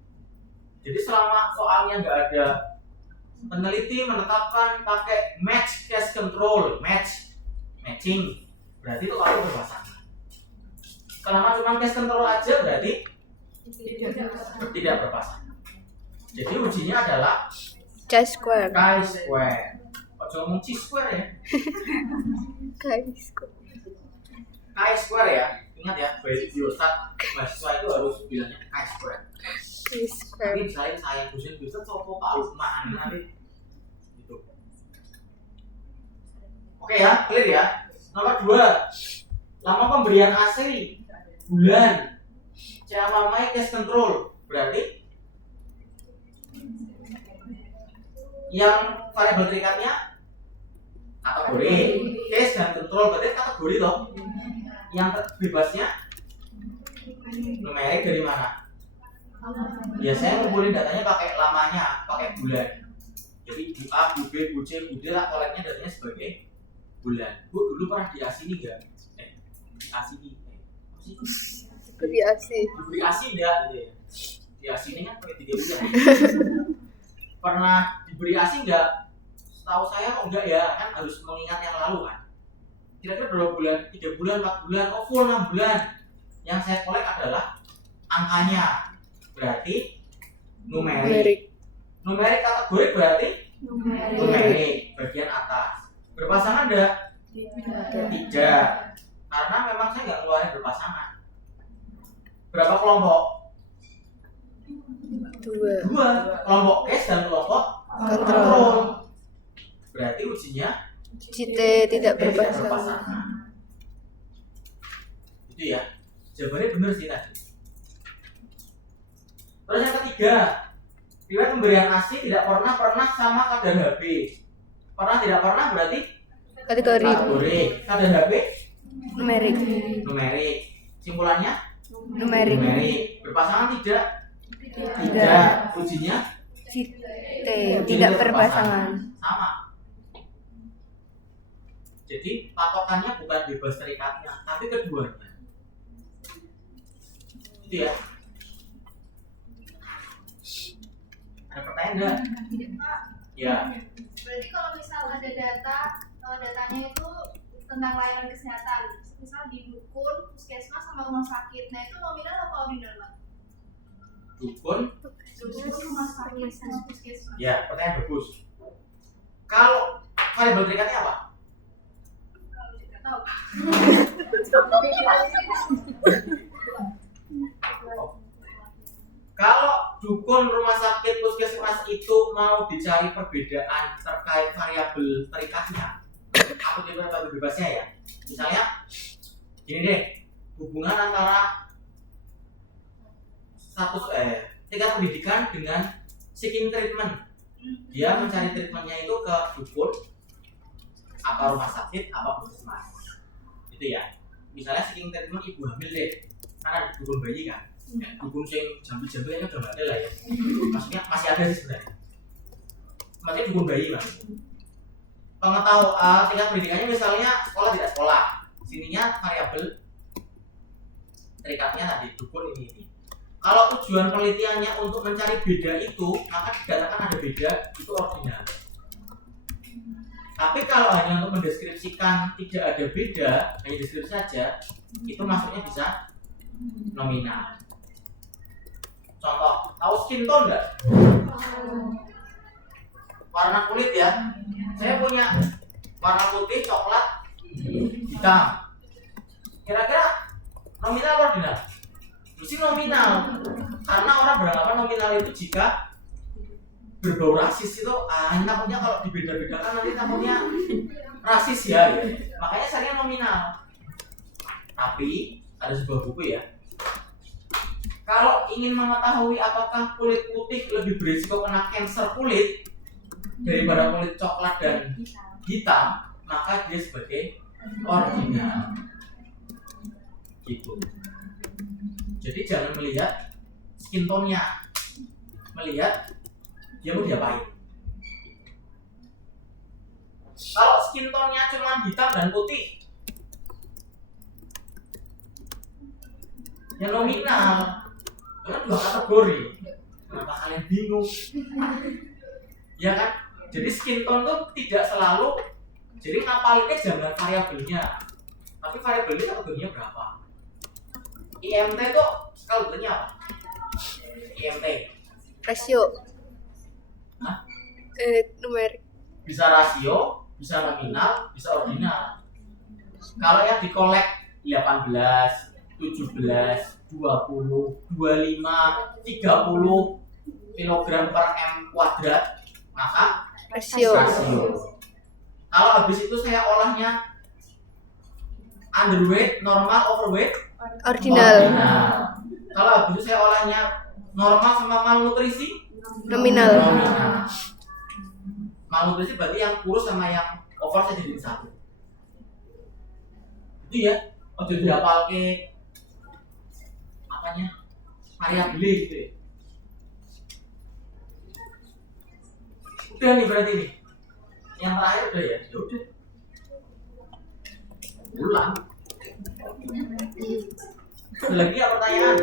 Jadi selama soalnya nggak ada peneliti menetapkan pakai match case control, matching, berarti itu kalau berpasangan. Selama cuma case control aja berarti tidak berpasangan. Jadi ujinya adalah chi-square. Ojo ngomong chi-square ya. Chi-square ya. Ingat ya, bagi biostat mahasiswa itu harus bilangnya chi-square. Tapi misalnya saya dosen biostat sopo Pak Lukman nanti gitu. Oke ya, clear ya. Nomor 2, lama pemberian AC bulan. CMAMAI case control berarti Yang variabel terikatnya kategori, case dan control berarti kategori toh. Yang bebasnya numerik dari mana? Biasanya ngumpulin datanya pakai lamanya, pakai bulan. Jadi bu A, bu B, bu C, bu D lah koleknya datanya sebagai bulan. Bu dulu pernah di asini nggak? Di asini. Seperti asih. Diberi ASI enggak gitu ya. Di ASI ini kan pakai 3 bulan. Pernah diberi ASI enggak? Setahu saya kok enggak ya, kan harus mengingat yang lalu kan. Kira-kira berapa bulan? 3 bulan, 4 bulan, oh full 6 bulan. Yang saya kolek adalah angkanya. Berarti numerik. Numerik kategori berarti numerik bagian atas. Berpasangan enggak? Tidak. Karena memang saya nggak keluarin berpasangan. Berapa kelompok? 2. 2. Kelompok case dan kelompok Kontrol. kontrol. Berarti ujinya JT tidak case berpasangan. Itu ya. Jawabannya benar sih tadi. Terus yang ketiga, riwayat pemberian ASI tidak pernah sama kadar HB. Pernah tidak pernah berarti Kategori kategori. Kadar HB numerik. numerik. Simpulannya Numerik. numerik. Berpasangan tidak? Tidak. Ujinya JT tidak berpasangan. sama. Jadi patokannya bukan bebas terikatnya, tapi keduanya. Itu ya. Ada pertanyaan enggak? Ya. Berarti kalau misal ada datanya itu tentang layanan kesehatan, misal di dukun, puskesmas sama rumah sakit, nah itu nominal apa ordinal, Pak? Dukun. Dukun, rumah sakit, sama puskesmas. Ya, pertanyaan bagus. Kalau variabel terikatnya apa? Kalau tidak tahu. Kalau dukun, rumah sakit, puskesmas itu mau dicari perbedaan terkait variabel terikatnya atau variabel bebasnya ya. Misalnya gini deh, hubungan antara tingkat pendidikan dengan seeking treatment. Dia mencari treatmentnya itu ke dukun, apa rumah sakit, apa puskesmas. Itu ya. Misalnya seeking treatment ibu hamil deh, karena ada dukun bayi kan. Dukun yang jambi-jambi kayaknya udah nggak ada lah ya. Maksudnya masih ada sih sebenarnya. Maksudnya dukun bayi mas. Kalau nggak tahu tingkat pendidikannya misalnya sekolah tidak sekolah, sininya variabel terikatnya tadi dukun ini. Kalau tujuan penelitiannya untuk mencari beda itu, maka dikatakan ada beda itu ordinal. Tapi kalau hanya untuk mendeskripsikan tidak ada beda, hanya deskripsi saja, itu masuknya bisa nominal. Contoh, tahu skin tone nggak? Warna kulit ya. Saya punya warna putih, coklat, hitam. Kira-kira nominal apa ordinal? Mesti nominal. Karena orang beranggapan nominal itu jika berbau rasis itu, takutnya kalau dibeda-bedakan nanti takutnya rasis ya. Gitu. Makanya saya nominal. Tapi ada sebuah buku ya. Kalau ingin mengetahui apakah kulit putih lebih berisiko kena kanker kulit daripada kulit coklat dan hitam, maka dia sebagai ordinal. Gitu. Jadi jangan melihat skin tone-nya, melihat dia mau diapain. Kalau skin tone-nya cuma hitam dan putih, ya nominal. Karena 2 kategori. Kenapa kalian bingung? Ya kan? Jadi skin tone tuh tidak selalu. Jadi ngapalinnya jangan variabelnya, tapi variabelnya kategorinya berapa. IMT tuh kategorinya apa? IMT. Rasio. Hah? Numerik. Bisa rasio, bisa nominal, bisa ordinal. Kalau yang dikolek 18, 17, 20, 25, 30 kg per M kuadrat, maka Rasio. Kalau habis itu saya olahnya underweight, normal, overweight, Ordinal. Kalau habis itu saya olahnya normal sama malnutrisi, Nominal. malnutrisi berarti yang kurus sama yang over saya jadiin satu. Itu ya, ojo dihafal ke apanya variabel gitu ya. Udah nih berarti nih. Yang terakhir udah ya, ya udah. Ulang. Ada lagi ya pertanyaan?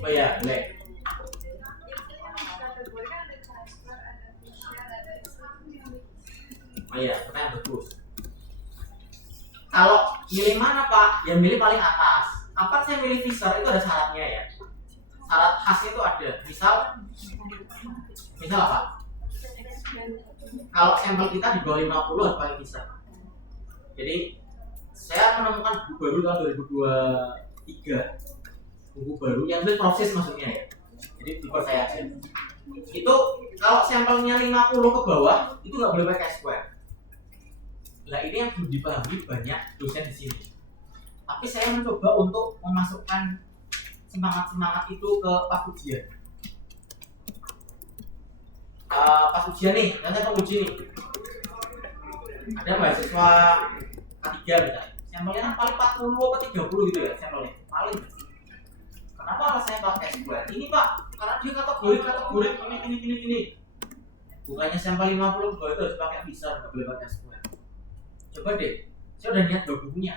Oh ya, boleh. Oh iya, pertanyaan bagus. Kalau milih mana Pak? Ya milih paling atas. Kapan saya milih Fisher itu ada syaratnya ya. Syarat khasnya itu ada. Misal apa? Kalau sampel kita di bawah 50 harus pakai Fisher. Jadi saya menemukan buku baru tahun 2023. Buku baru yang itu proses maksudnya ya. Jadi dipercaya aja. Itu kalau sampelnya 50 ke bawah itu nggak boleh pakai square. Nah ini yang belum dipahami banyak dosen di sini. Tapi saya mencoba untuk memasukkan semangat itu ke pas ujian. Pas ujian nih, nanti penguji nih. Ada mahasiswa K3 misalnya. Sampelnya kan paling 40 atau 30 gitu ya sampelnya. Paling. Kenapa harus saya pakai square? Ini Pak, karena dia kategori ini. Bukannya sampel 50 ke bawah itu harus pakai Fisher, nggak boleh pakai square. Coba deh, saya udah lihat bukunya.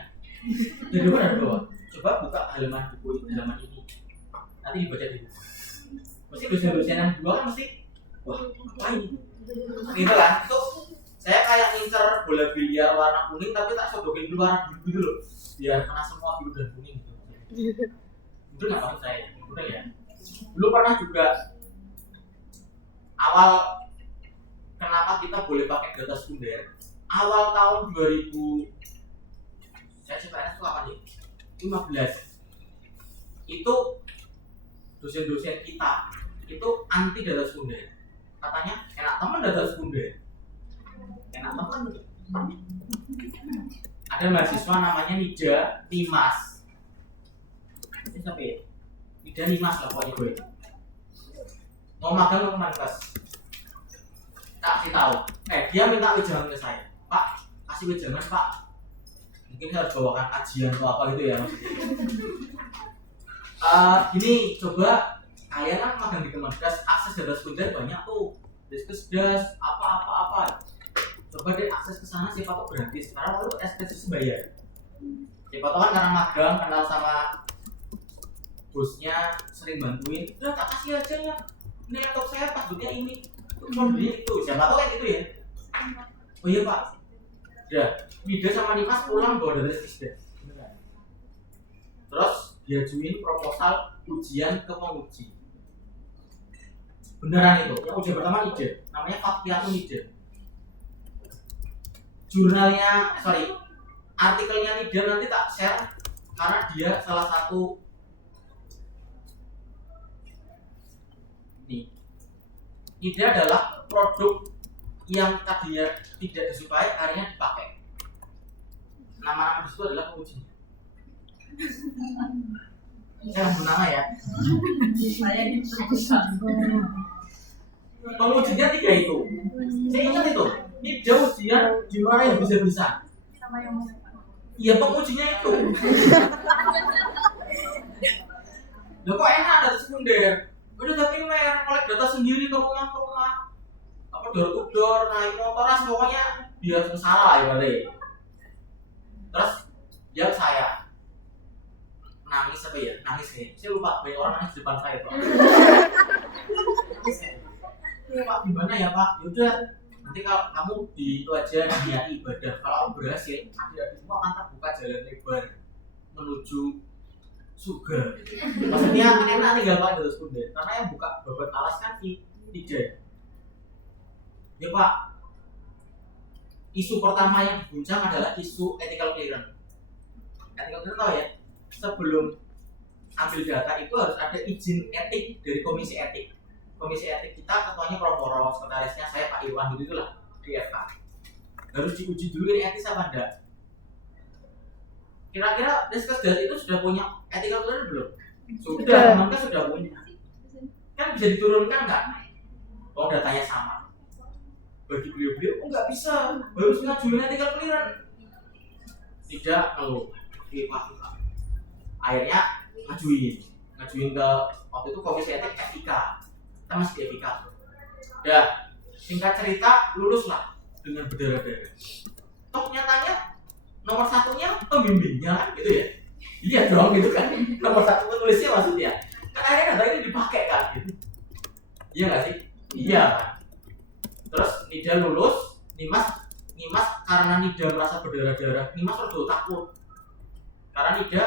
Dari mana bawah? Coba buka halaman buku halaman ini. Nanti dibaca di buku. Mesti dosen-dosen yang dua kan mesti, wah apa ini? Gitu kan? Itu saya kayak ngincer bola biliar warna kuning tapi tak sodokin dulu warna biru gitu loh, biar kena semua biru dan kuning gitu. Itu nggak maksud saya, udah ya. Dulu pernah juga awal kenapa kita boleh pakai data sekunder? Awal tahun 2000 saya ceritanya itu kapan ya? 15 itu dosen-dosen kita itu anti data sekunder. Katanya enak teman data sekunder. Enak teman. Ada mahasiswa namanya Nida Nimas. Ini siapa ya? Nida Nimas lah pokoknya gue. Mau magang mau kemenkes. Tak kasih tahu. Dia minta wejangan ke saya. Pak, kasih wejangan Pak. Mungkin saya harus bawakan kajian atau apa gitu ya maksudnya. Gini, coba kalian kan magang di Kemenkes, akses data sekunder banyak tuh. Diskesdas, apa. Coba deh akses ke sana siapa tahu gratis. Sekarang lalu SPSS bayar. Siapa tahu kan karena magang kenal sama bosnya, sering bantuin. Udah tak kasih aja ya. Ini laptop saya passwordnya ini. Itu siapa tahu kayak gitu ya. Oh iya Pak. Udah, Nida sama Nimas pulang bawa data Diskesdas. Terus diajuin proposal ujian ke penguji. Beneran itu, yang ujian pertama Nida, namanya Faktiatun Nida. Artikelnya Nida nanti tak share karena dia salah satu nih. Nida adalah produk yang tadinya tidak disukai, akhirnya dipakai. Nama-nama disitu adalah pengujinya. Saya langsung nama ya. Saya Pengujinya 3 itu. Saya ingat itu. Ini jauh ujian gimana yang bisa-bisa. sama yang Iya pengujinya itu. Loh kok enak data sekunder? Udah tapi ngolek data sendiri ke rumah. Apa door naik motor lah pokoknya biar salah lah ya berarti. Terus dia saya nangis apa ya? Nangis nih. Saya lupa banyak orang nangis di depan saya Pak. Pak gimana ya Pak? Yaudah nanti kalau kamu di itu aja niat ibadah. Kalau kamu berhasil, adik-adik semua akan terbuka jalan lebar menuju surga. Maksudnya enak tinggal Pak data sekunder. Karena yang buka babat alas kan tidak. Ya Pak, isu pertama yang diguncang adalah isu ethical clearance. Ethical clearance tahu ya? Sebelum ambil data itu harus ada izin etik dari komisi etik. Komisi etik kita ketuanya Prof. Moro, sekretarisnya saya Pak Irwan, itulah di FK. Harus diuji dulu ini etis apa enggak. Kira-kira Deskesdas itu sudah punya ethical clearance belum? Sudah. Sudah, memang sudah punya. Kan bisa diturunkan kan? Kalau datanya sama. Bagi beliau-beliau, nggak bisa, harus ngajuin ethical clearance. Tidak, kalau akhirnya ngajuin ke waktu itu komisi etik etika, kita masih di etika. Dah, singkat cerita lulus lah dengan berdarah-darah. Toh nyatanya nomor satunya pembimbingnya kan gitu ya. Iya dong gitu kan. Nomor satu penulisnya maksudnya. Kan akhirnya data ini dipakai kan gitu. Iya nggak sih? Iya kan. Terus Nida lulus, Nimas karena Nida merasa berdarah-darah, Nimas udah takut. Karena Nida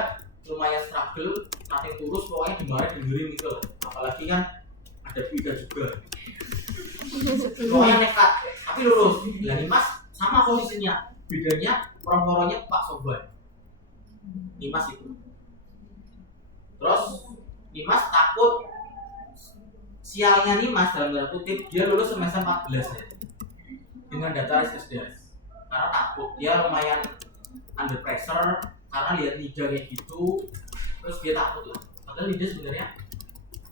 lumayan struggle, nothing tulus, pokoknya dimarahin dengerin gitu. Apalagi kan ada Bida juga. Pokoknya nekat, tapi lulus. Lah Nimas sama posisinya, bedanya orang-orangnya Pak Sobat. Nimas itu. Terus Nimas takut, sialnya Nimas dalam tanda kutip, dia lulus semester 14 ya, dengan data Deskesdas. Karena takut, dia lumayan under pressure karena lihat Nida kayak gitu, terus dia takut lah. Padahal Nida sebenarnya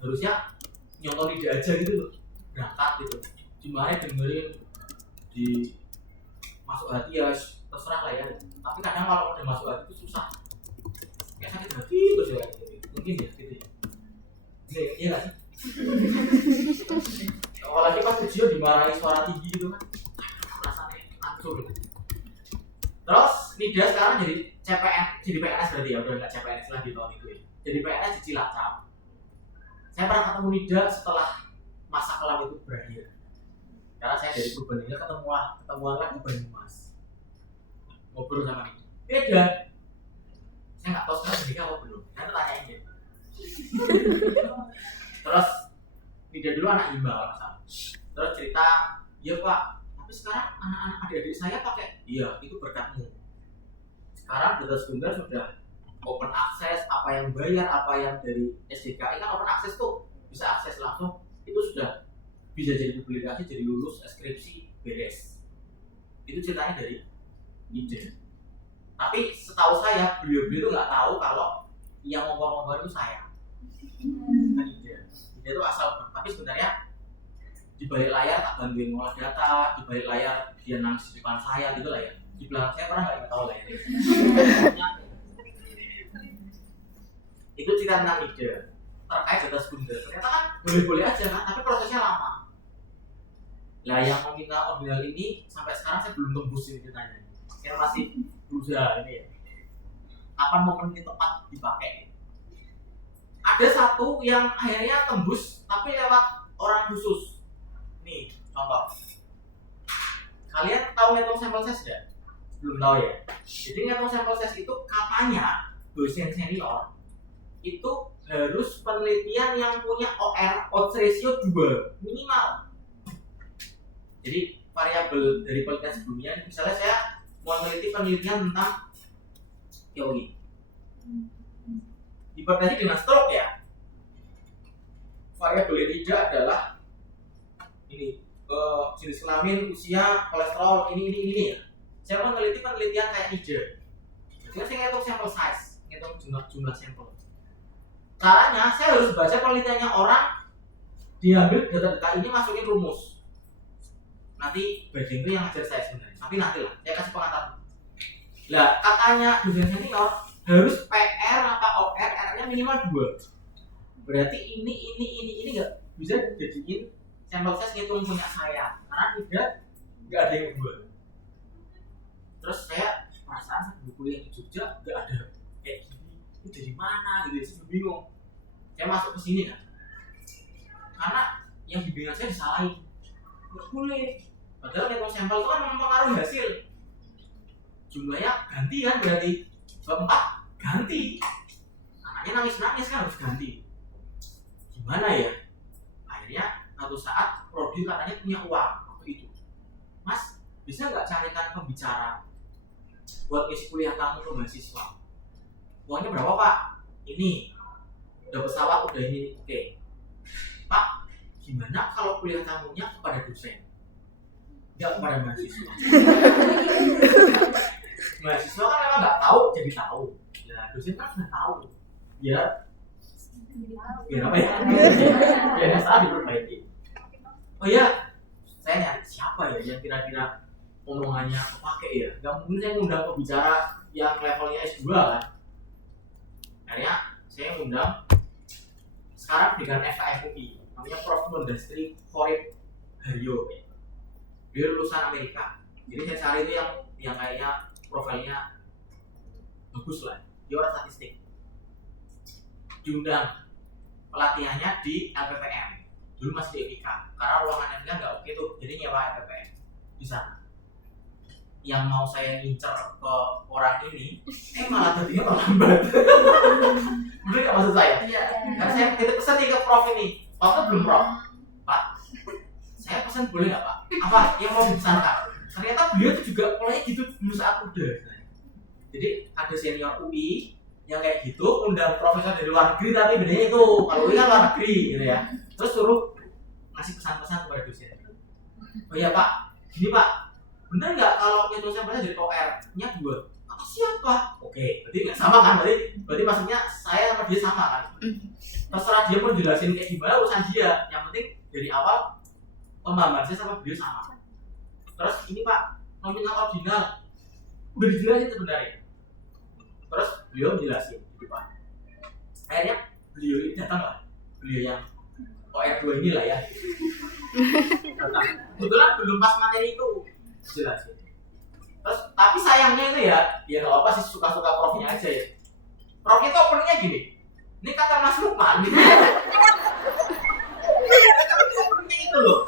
harusnya nyontoh Nida aja gitu loh, berangkat gitu. Gimana dengerin di masuk hati ya terserah lah ya. Tapi kadang kalau udah masuk hati itu susah, kayak sakit hati terus ya gitu. Mungkin ya gitu ya. Iya nggak sih? Apalagi pas ujian dimarahi suara tinggi gitu kan, rasanya hancur gitu. Terus Nida sekarang jadi PNS berarti ya, udah nggak CPNS lagi tahun itu ya. Jadi PNS di Cilacap. Saya pernah ketemu Nida setelah masa kelam itu berakhir. Karena saya dari Purbalingga ketemuan lagi di Banyumas. Ngobrol sama Nida. Beda. Saya nggak tahu sekarang jadi apa belum. Nanti tanyain dia. Terus Nida dulu anak Himba kalau nggak salah. Terus cerita, iya Pak, tapi sekarang anak-anak adik-adik saya pakai, iya itu berkatmu. Sekarang Deskesdas sudah open access, apa yang bayar, apa yang dari SDKI kan open access tuh bisa akses langsung, itu sudah bisa jadi publikasi, jadi lulus, skripsi, beres. Itu ceritanya dari Nida. Tapi setahu saya beliau-beliau nggak tahu kalau yang ngomong-ngomong itu saya. Dia tuh asal, tapi sebenarnya di balik layar tak bantuin ngolah data, di balik layar dia nangis di depan saya gitu lah ya. Di belakang saya pernah nggak tahu lah ya. Itu cerita tentang Nida terkait data sekunder. Ternyata kan boleh-boleh aja kan, tapi prosesnya lama. Lah yang meminta ordinal ini sampai sekarang saya belum tembus ini ceritanya. Saya masih berusaha ini ya. Kapan momen ini tepat dipakai? Ada satu yang akhirnya tembus tapi lewat orang khusus. Nih, contoh. Kalian tahu ngitung sampel size enggak? Belum tahu ya. Jadi ngitung sampel size itu katanya dosen senior itu harus penelitian yang punya odds ratio 2 minimal. Jadi variabel dari penelitian sebelumnya, misalnya saya mau meneliti penelitian tentang teori hipertensi dengan stroke ya. Variabel yang tidak adalah ini jenis kelamin, usia, kolesterol, ini ya. Saya mau meneliti penelitian kayak Nida. Jadi saya ngitung sampel size, ngitung jumlah sampel. Caranya saya harus baca penelitiannya orang, diambil data-data ini masukin rumus. Nanti bagian itu yang ngajar saya sebenarnya. Tapi nanti lah, saya kasih pengantar. Lah katanya dosen senior harus PR apa OR, R-nya minimal 2. Berarti ini nggak bisa dijadiin sampel size ngitung punya saya, karena nggak ada yang 2. Terus saya perasaan saya kuliah di Jogja nggak ada kayak gini, ini dari mana gitu, saya bingung. Saya masuk ke sini kan, karena yang bimbingan saya disalahin, nggak boleh. Padahal ngitung sampel itu kan mempengaruhi hasil. Jumlahnya ganti kan, berarti bab 4 ganti. Anaknya nangis-nangis kan harus ganti. Gimana ya? Akhirnya satu saat prodi katanya punya uang waktu itu. Mas, bisa nggak carikan pembicara buat ngisi kuliah kamu ke mahasiswa? Uangnya berapa Pak? Ini. Udah pesawat, udah ini. Oke. Pak, gimana kalau kuliah tamunya kepada dosen? Nggak kepada mahasiswa. Mahasiswa kan memang nggak tahu jadi tahu. dosen kan sudah tahu biar apa ya biar salah diperbaiki. Oh ya, saya nyari siapa ya yang kira-kira omongannya kepake ya. Gak mungkin saya ngundang pembicara yang levelnya S2 kan. Akhirnya saya ngundang sekarang dengan FKM UI, namanya Prof. Mendastri Farid Haryo. Dia lulusan Amerika. Jadi saya cari itu yang kayaknya profilnya bagus lah. Dia orang statistik. Diundang pelatihannya di LPPM. Dulu masih di EPIK. Karena ruangan EPIK nggak oke tuh, jadi nyewa LPPM di sana. Yang mau saya ngincer ke orang ini, malah tadinya terlambat. Bener nggak maksud saya? Iya. Karena saya titip pesan nih ke Prof ini. Pak tuh belum Prof. Pak, saya pesan boleh nggak Pak? Apa yang mau dipesankan? Ternyata beliau tuh juga polanya gitu dulu saat muda. Jadi ada senior UI yang kayak gitu, undang profesor dari luar negeri, tapi bedanya itu kalau UI kan luar negeri gitu ya. Terus suruh ngasih pesan-pesan kepada dosen. Oh iya Pak, gini Pak, bener nggak kalau tulisan pesan dari OR-nya 2? Atau siapa? Oke, berarti nggak sama kan? Berarti maksudnya saya sama dia sama kan? Terserah dia mau jelasin kayak gimana urusan dia. Yang penting dari awal pemahaman saya sama beliau sama. Terus ini Pak, nominal ordinal udah dijelasin sebenarnya. Terus beliau jelasin gitu Pak. Akhirnya beliau ini datang lah, beliau yang OR2 ini lah ya. Datang. Kebetulan belum pas materi itu jelasin. Terus tapi sayangnya itu ya nggak apa sih, suka-suka profnya aja ya. Prof itu openingnya gini. Ini kata Mas Lukman. Openingnya itu loh.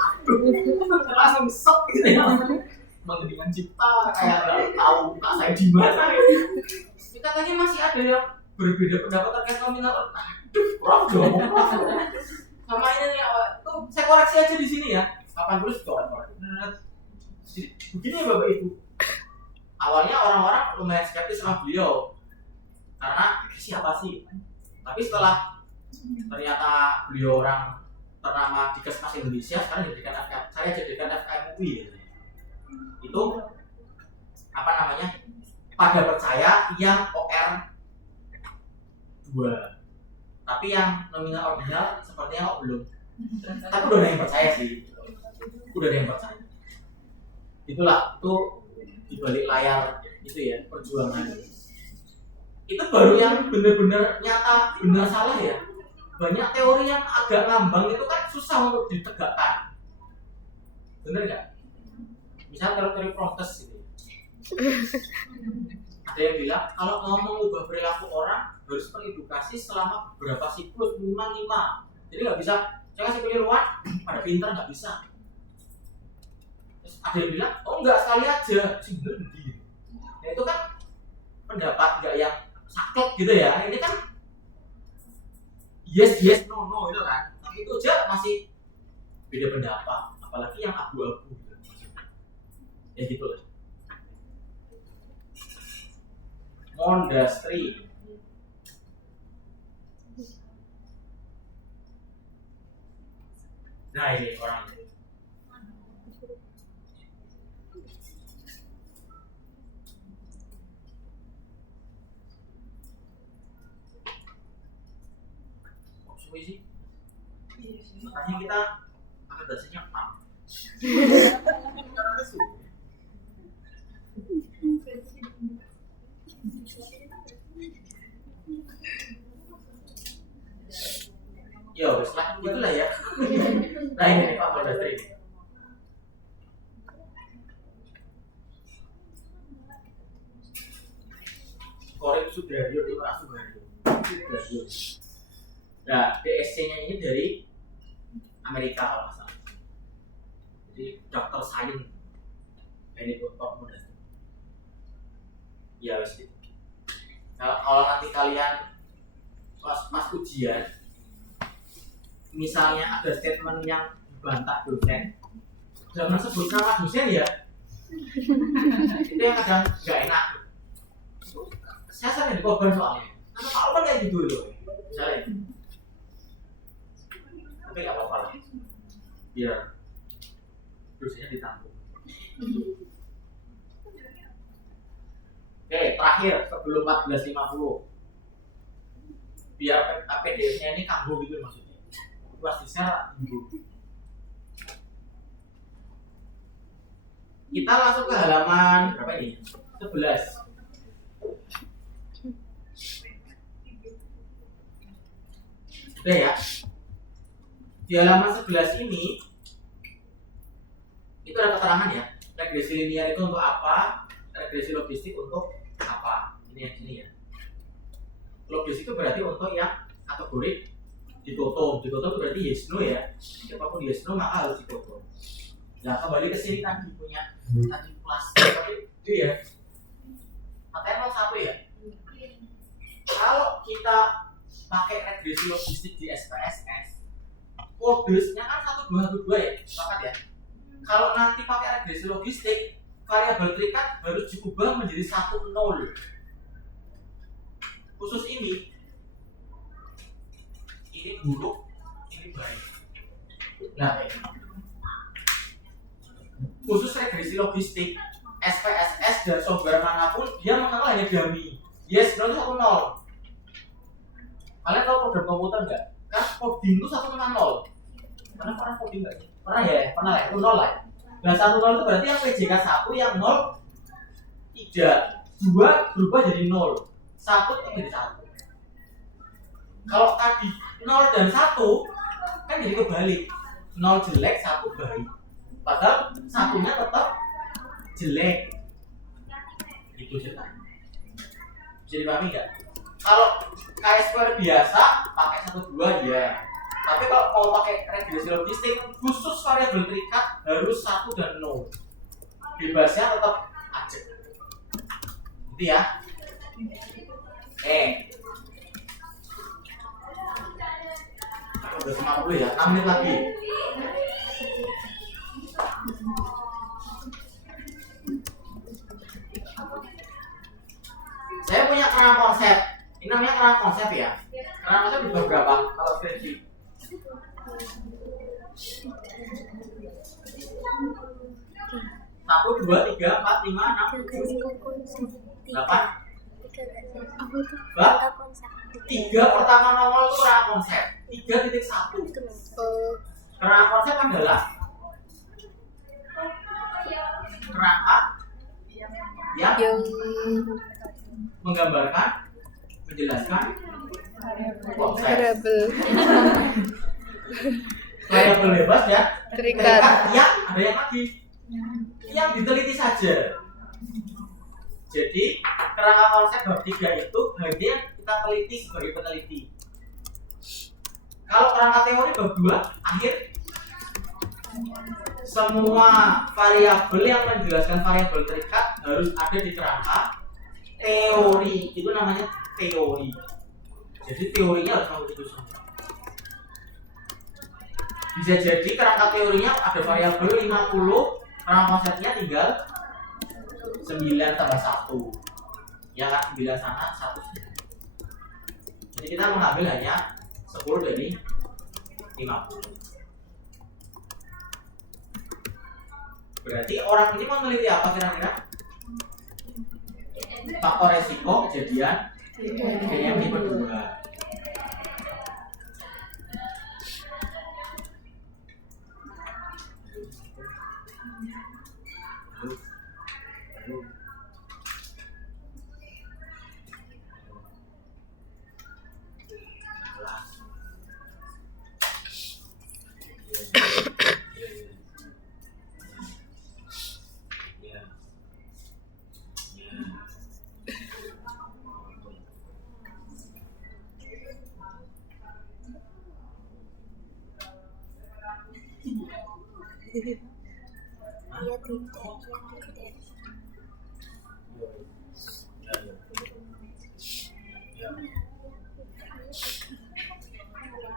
Langsung set gitu ya. Menggedekan cipta kayak nggak tahu muka saya di mana. Ini katanya masih ada yang berbeda pendapat terkait nominal. Aduh, Prof dong. Sama ini nih, tuh saya koreksi aja di sini ya. 80 coret. Begini ya Bapak Ibu. Awalnya orang-orang lumayan skeptis sama beliau karena siapa sih? Tapi setelah ternyata beliau orang ternama di Kesmas Indonesia, sekarang saya jadikan FKM UI gitu. Itu apa namanya? Pada percaya yang OR 2, tapi yang nominal ordinal sepertinya kok belum. Tapi udah ada yang percaya sih, udah ada yang percaya. Itulah tuh di balik layar itu ya perjuangan. Itu baru yang benar-benar nyata benar salah ya. Banyak teori yang agak ngambang itu kan susah untuk ditegakkan. Bener nggak? Misalnya teori protes gitu. Ada yang bilang kalau mau mengubah perilaku orang harus teredukasi selama beberapa siklus, minimal 5. Jadi nggak bisa saya kasih keliruan pada pintar, nggak bisa. Terus ada yang bilang oh nggak, sekali aja sih, bener begini. Ya itu kan pendapat nggak yang sakit gitu ya. Ini kan yes no itu kan. Tapi itu aja masih beda pendapat, apalagi yang abu-abu gitu. Ya gitu lah. Mendastri. Nah ini orang ini. Kok suwe sih? Makanya kita akan apa? Karena suwe. Ya, setelah itulah ya. Nah ini Pak Mendastri. Korek Sudaryo di Pak Sudaryo. Nah, DSC-nya ini dari Amerika kalau nggak salah. Jadi Dr. Science. Ini Pak Mendastri. Ya wes. Kalau nanti kalian pas ujian, misalnya ada statement yang dibantah dosen, jangan sebut nama dosen ya. Itu yang kadang nggak enak. Saya sering dikorban soalnya. Karena Pak Alman kayak gitu loh. Misalnya. Tapi nggak apa-apa lah. Biar dosennya ditampung. Oke, terakhir sebelum 14.50. biar PDF-nya ini kambuh gitu maksudnya. Plastisnya kambuh. Kita langsung ke halaman berapa ini? 11. Sudah ya. Di halaman 11 ini itu ada keterangan ya. Regresi linear itu untuk apa? Regresi logistik untuk apa? Ini yang sini ya. Logistik itu berarti untuk yang kategori ditotum. Ditotum itu berarti yes no ya. Siapapun yes no maka harus ditotum. Nah kembali ke sini tadi punya tadi kelas tapi itu ya. Katanya 01 ya. Kalau kita pakai regresi logistik di SPSS, kodenya kan 1212 ya, sepakat ya. Kalau nanti pakai regresi logistik, variabel terikat harus diubah menjadi 10. Khusus ini buruk, ini baik. Nah, khusus regresi logistik, SPSS dan software manapun dia mengenal hanya dummy. Yes, no itu 1 0. Kalian tahu program komputer nggak? Kan coding itu 1 dengan 0. Pernah coding nggak sih? Pernah ya? Pernah ya? Itu 0 lah. Nah 1 0 itu berarti yang PJK 1 yang 0 tidak 2 berubah jadi 0 1 itu jadi 1. Kalau tadi 0 dan 1 kan jadi kebalik. 0 jelek 1 baik. Padahal satunya tetap jelek. Itu ceritanya. Bisa dipahami nggak? Kalau Chi-square biasa pakai 1 2 ya. Tapi kalau mau pakai regresi logistik khusus variabel terikat harus 1 dan 0. Bebasnya tetap acak. Gitu ya. Udah 50 ya, 6 menit lagi. Saya punya kerangka konsep. Ini namanya kerangka konsep ya. Kerangka konsep di bab berapa kalau skripsi? 1, 2, 3, 4, 5, 6, 7, 8. Bab 3 pertama nongol itu kerangka konsep. 3.1. Kerangka konsep adalah kerangka yang menggambarkan, menjelaskan konsep. Variabel bebas ya. Terikat. Yang ada yang lagi yang diteliti saja. Jadi kerangka konsep bab 3 itu hanya yang kita teliti sebagai peneliti. Kalau kerangka teori bab 2 akhir semua variabel yang menjelaskan variabel terikat harus ada di kerangka teori. Itu namanya teori. Jadi teorinya harus mengikuti itu semua. Bisa jadi kerangka teorinya ada variabel 50, kerangka konsepnya tinggal 9 tambah 1. Ya kan 9 sana 1 sini. Jadi kita mengambil hanya 10 dari 50. Berarti orang ini mau meneliti apa kira-kira? Faktor resiko kejadian DM tipe 2.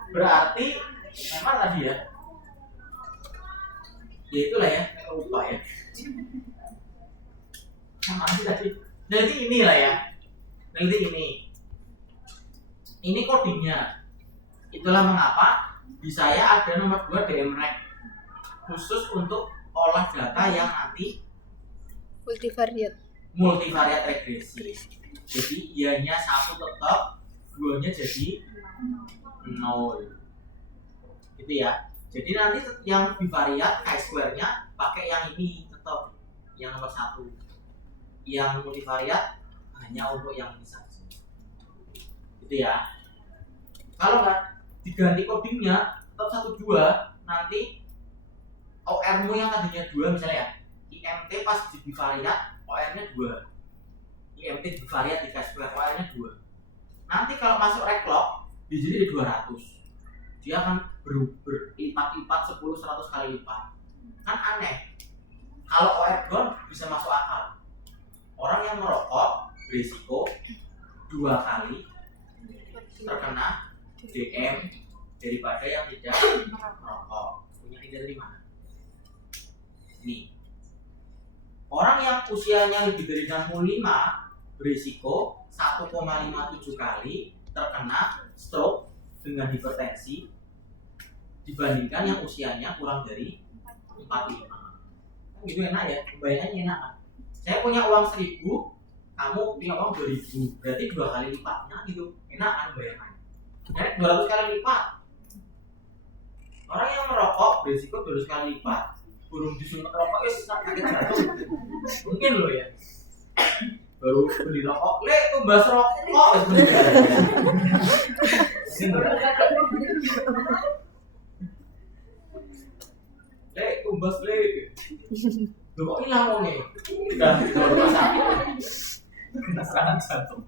Berarti memang tadi ya itulah ya lupa ya sama sih tadi. Jadi inilah ya ini codingnya. Itulah mengapa di saya ada nomor 2 DMREG khusus untuk olah data yang nanti multivariat regresi. Jadi ianya 1 tetap, 2-nya jadi 0. Gitu ya. Jadi nanti yang bivariat chi-square-nya pakai yang ini tetap yang nomor 1. Yang multivariat hanya untuk yang ini saja. Gitu ya. Kalau nggak diganti codingnya tetap 1 2, nanti OR-mu yang tadinya 2 misalnya ya, IMT pas di bivariat OR-nya 2. IMT bivariat di chi-square OR-nya 2. Nanti kalau masuk reclog di sini 200. Dia akan berlipat-lipat 10 100 kali lipat. Kan aneh. Kalau OR down bisa masuk akal. Orang yang merokok berisiko 2 kali terkena DM daripada yang tidak merokok. Punya ide dari mana? Nih. Orang yang usianya lebih dari 65 berisiko 1,57 kali terkena stroke dengan hipertensi dibandingkan yang usianya kurang dari 45. Kan gitu enak ya, pembayarannya enak kan? Saya punya uang 1.000, kamu punya uang 2.000, berarti 2 kali lipatnya gitu, enak kan bayarannya? Jadi 200 kali lipat. Orang yang merokok berisiko 200 kali lipat. Burung disuntik rokok sakit jantung. Mungkin loh ya. Baru beli rokok, le tumbas rokok. Le tumbas le. Loh kok hilang kok nih? Udah di rumah sakit. Kena serangan jantung.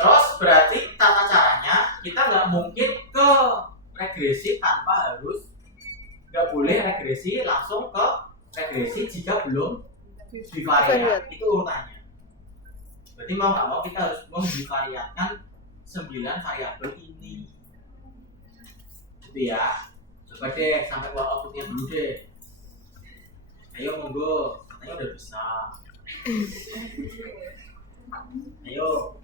Terus berarti tata caranya kita nggak mungkin ke regresi tanpa harus, nggak boleh regresi langsung ke regresi jika belum bivariat. Itu urutannya. Berarti mau nggak mau kita harus membivariatkan 9 variabel ini. Gitu ya. Coba deh sampai keluar outputnya dulu deh. Ayo monggo, katanya udah bisa. Ayo.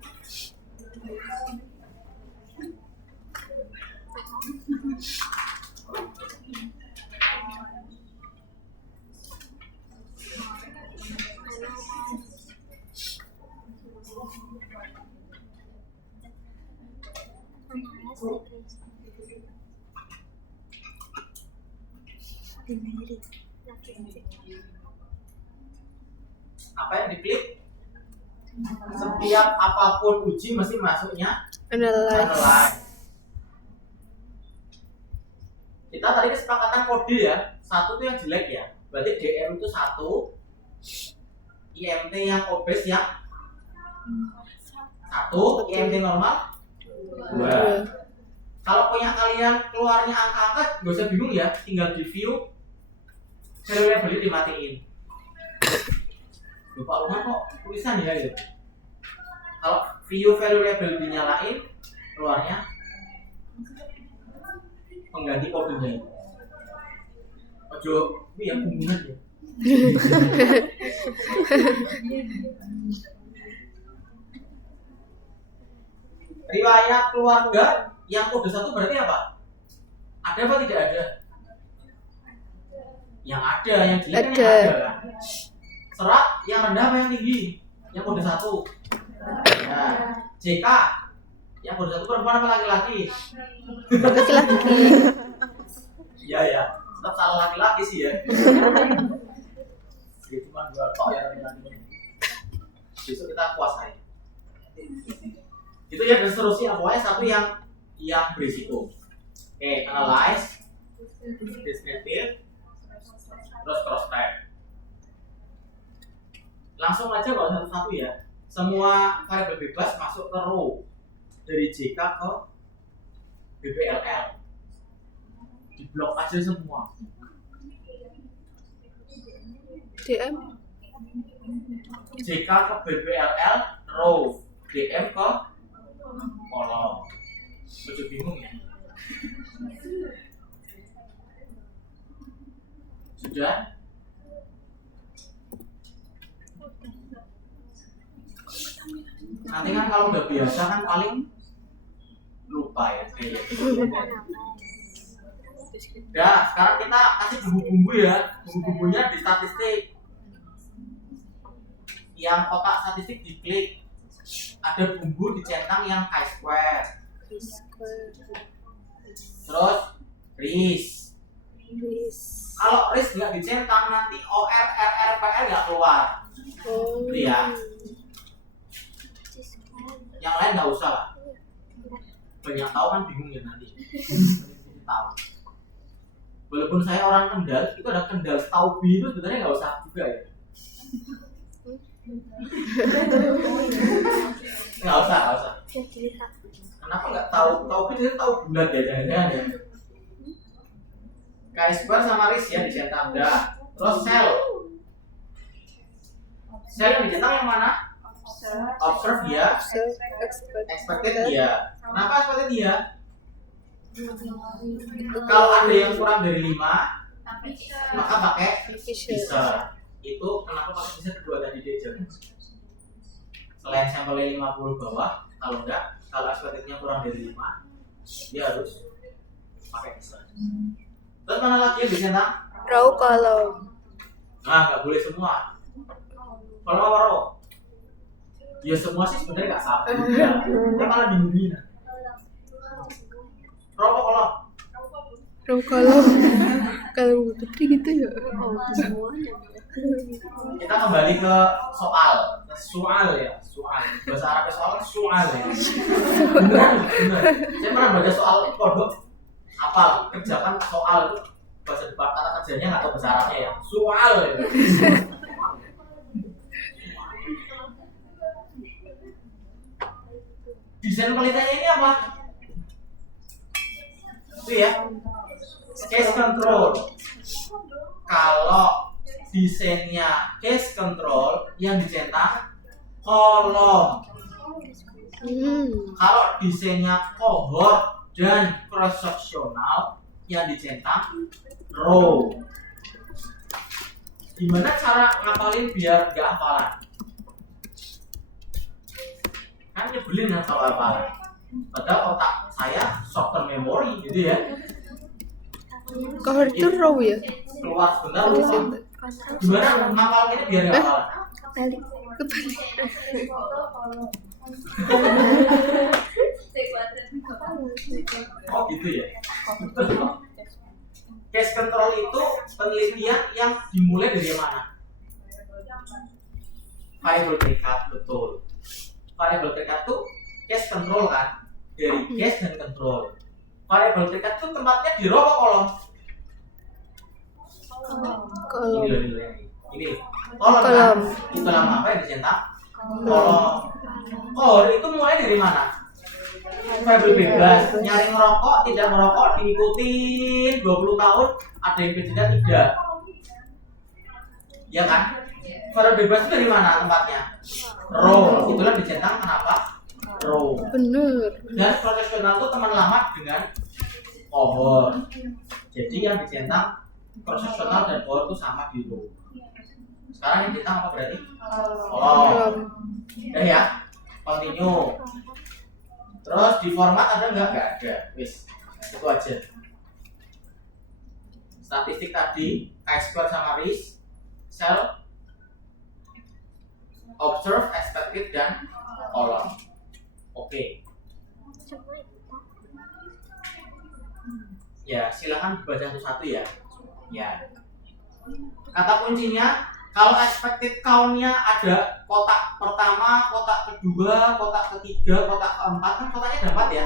Apa yang diklik? Setiap apapun uji mesti masuknya Analyze. Kita tadi kesepakatan kode ya, 1 itu yang jelek ya, berarti DM itu 1, IMT yang obes yang 1, IMT normal 2. Kalau punya kalian keluarnya angka-angka, gak usah bingung ya, tinggal di view variable dimatiin. Lupa rumah kok tulisan ya gitu. Kalau view variable dinyalain, keluarnya pengganti kodenya. Ojo, ini ya hubungan ya. Riwayat keluarga yang kode 1 berarti apa? Ada apa tidak ada? Yang ada, yang jelek kan yang ada kan? Serat yang rendah apa yang tinggi? Yang kode 1. Nah, JK yang kode 1 perempuan apa laki-laki? Laki-laki. Iya ya, tetap salah laki-laki sih ya. Jadi cuma 2 tok ya laki-laki. Besok kita kuasai. Itu ya dan seterusnya, pokoknya 1 yang berisiko. Oke, analyze, descriptive, terus cross-type. Langsung aja kalau satu-satu ya. Semua variabel bebas masuk ke row dari JK ke BBLL. Diblok aja semua. DM. JK ke BBLL row, DM ke kolom. Ojo bingung ya. Sudah? Nanti kan kalau udah biasa kan paling lupa ya kayak gitu. Udah, sekarang kita kasih bumbu-bumbu ya. Bumbu-bumbunya di statistik. yang kotak statistik diklik, ada bumbu dicentang yang chi-square, terus RIS. Kalau RIS nggak dicentang nanti OR, RR, PR nggak keluar. Oh. Iya. Yang lain nggak usah lah. Banyak tahu kan bingung ya nanti. Tahu. Walaupun saya orang Kendal, itu ada Kendal Taubi itu sebenarnya nggak usah juga ya. Nggak usah. Kenapa nggak tahu? Taubi itu tahu bulat ya, jangan-jangan ya. Chi-square sama RIS ya dicentang dah. Terus sel yang dicentang yang mana? Observe ya, expected ya. Kenapa expected ya? Kalau ada yang kurang dari 5, maka pakai Fisher. Itu kenapa pakai Fisher kedua tadi dia jam. Selain sampelnya 50 bawah, kalau enggak, kalau expectednya kurang dari 5, dia harus pakai Fisher. Terus mana lagi yang dicentang? Row column. Nah, nggak boleh semua. Kalau row, ya semua sih sebenarnya nggak salah. Kita malah bingung. Row apa kolom? Row column. Kalau Putri gitu ya. Kita kembali ke soal ya, soal. Bahasa Arabnya soal ya. Benar. Saya pernah baca soal pondok. Apa kerjakan soal itu bahasa depan kata kerjanya nggak tahu bahasa Arabnya ya. Soal ya. Desain penelitiannya ini apa? Itu ya. Case control. Kalau desainnya case control yang dicentang kolom. Kalau desainnya cohort dan cross sectional yang dicentang row. Gimana cara ngapalin biar nggak hafalan? Kan nyebelin kan kalau hafalan. Padahal otak saya short term memory gitu ya. Cohort itu row ya? Keluar sebentar lupa. Gimana ngapalinnya biar nggak hafalan? Kebalik. Oh gitu ya. Case control itu penelitian yang dimulai dari mana? Variable terikat, betul. Variable terikat itu case control kan, dari case dan control. Variable terikat itu tempatnya di row atau kolom? Ini kolom kan? Itu lama apa yang dicentang? Kolom. Oh, itu mulai dari mana? Variable bebas, nyari ngerokok, tidak merokok, diikutin 20 tahun, ada yang beda tidak? Ya kan? Variable bebas itu dari mana tempatnya? Row, itulah dicentang kenapa? Row. Bener. Dan prosesional itu teman lama dengan cohort. Jadi yang dicentang prosesional dan cohort itu sama di row. Sekarang yang dicentang apa berarti? Kolom. Ya, continue. Terus di format ada nggak? Nggak ada. Wis, itu aja. Statistik tadi, chi-square sama RIS, sel, observe, expected, dan kolom. Oke. Ya, silakan baca satu-satu ya. Ya. Kata kuncinya, kalau expected count-nya ada kotak pertama, kotak kedua, kotak ketiga, kotak keempat, kan kotaknya ada 4 ya.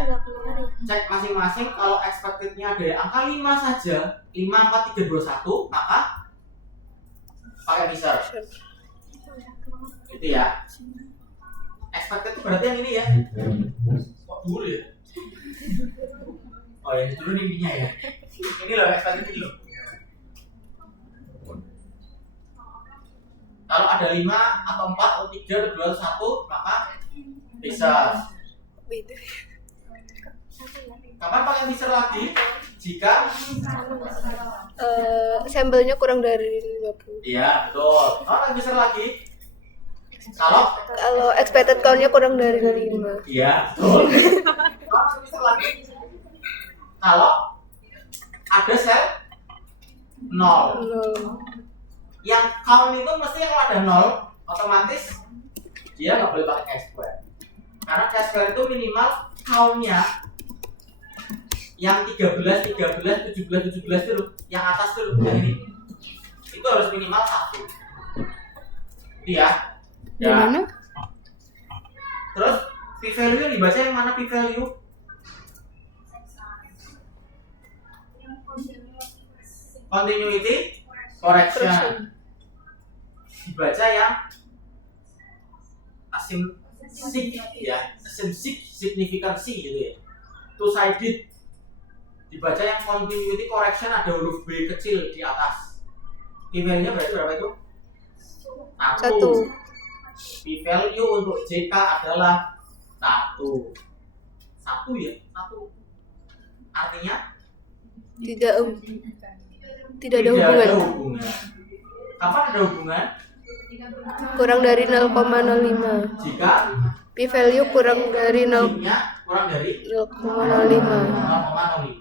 Cek masing-masing, kalau expected-nya ada angka 5 saja, 5, 4, 3, 2, 1, maka pakai Fisher. Gitu ya. Expected itu berarti yang ini ya. Kok dulu ya? Oh ya, dulu ininya ya. Ini loh, expected ini loh. Kalau ada 5 atau 4 atau 3 atau 2 atau 1, maka bisa. Kapan pakai Fisher lagi? Jika sampelnya kurang dari 50. iya, betul. Kapan pakai Fisher lagi? Kalau expected count-nya kurang dari 5. iya, betul. Kapan pakai Fisher lagi? Kalau ada sel 0. Yang count itu mesti kalau ada 0, otomatis dia nggak boleh pakai chi-square. Karena chi-square itu minimal count-nya yang 13, 17 itu loh, yang atas tuh loh, yang ini. Itu harus minimal 1. Itu ya. Gimana? Terus p-value yang dibaca yang mana p-value? Continuity correction. Dibaca yang asymptotic ya, asymptotic significancy gitu ya. Two sided. Dibaca yang continuity correction ada huruf B kecil di atas. P-value-nya berarti berapa itu? 1. 'P-value untuk JK adalah 1. 1 ya? 1. Artinya? Tidak ada hubungan. Kapan ada hubungan? Kurang dari 0,05. Jika P-value kurang dari Nya kurang dari 0,05. 0,05.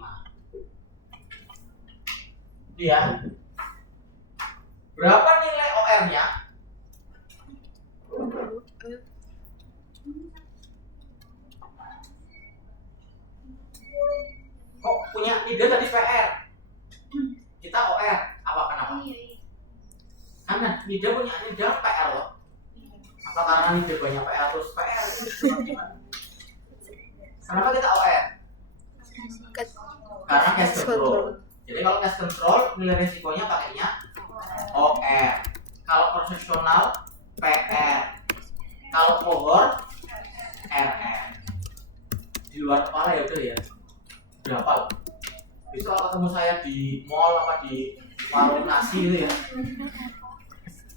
Itu ya. Berapa nilai OR-nya? Kok punya ide tadi PR? Kita OR. Apa kenapa? Karena Nida punya PR loh. Apa karena Nida banyak PR terus PR? Kenapa kita OR? Karena cash control. Jadi kalau cash control nilai resikonya pakainya OR. Kalau profesional PR. Kalau cohort RR. Di luar kepala ya udah ya. Berapa loh? Besok kalau ketemu saya di mall apa di warung nasi gitu ya,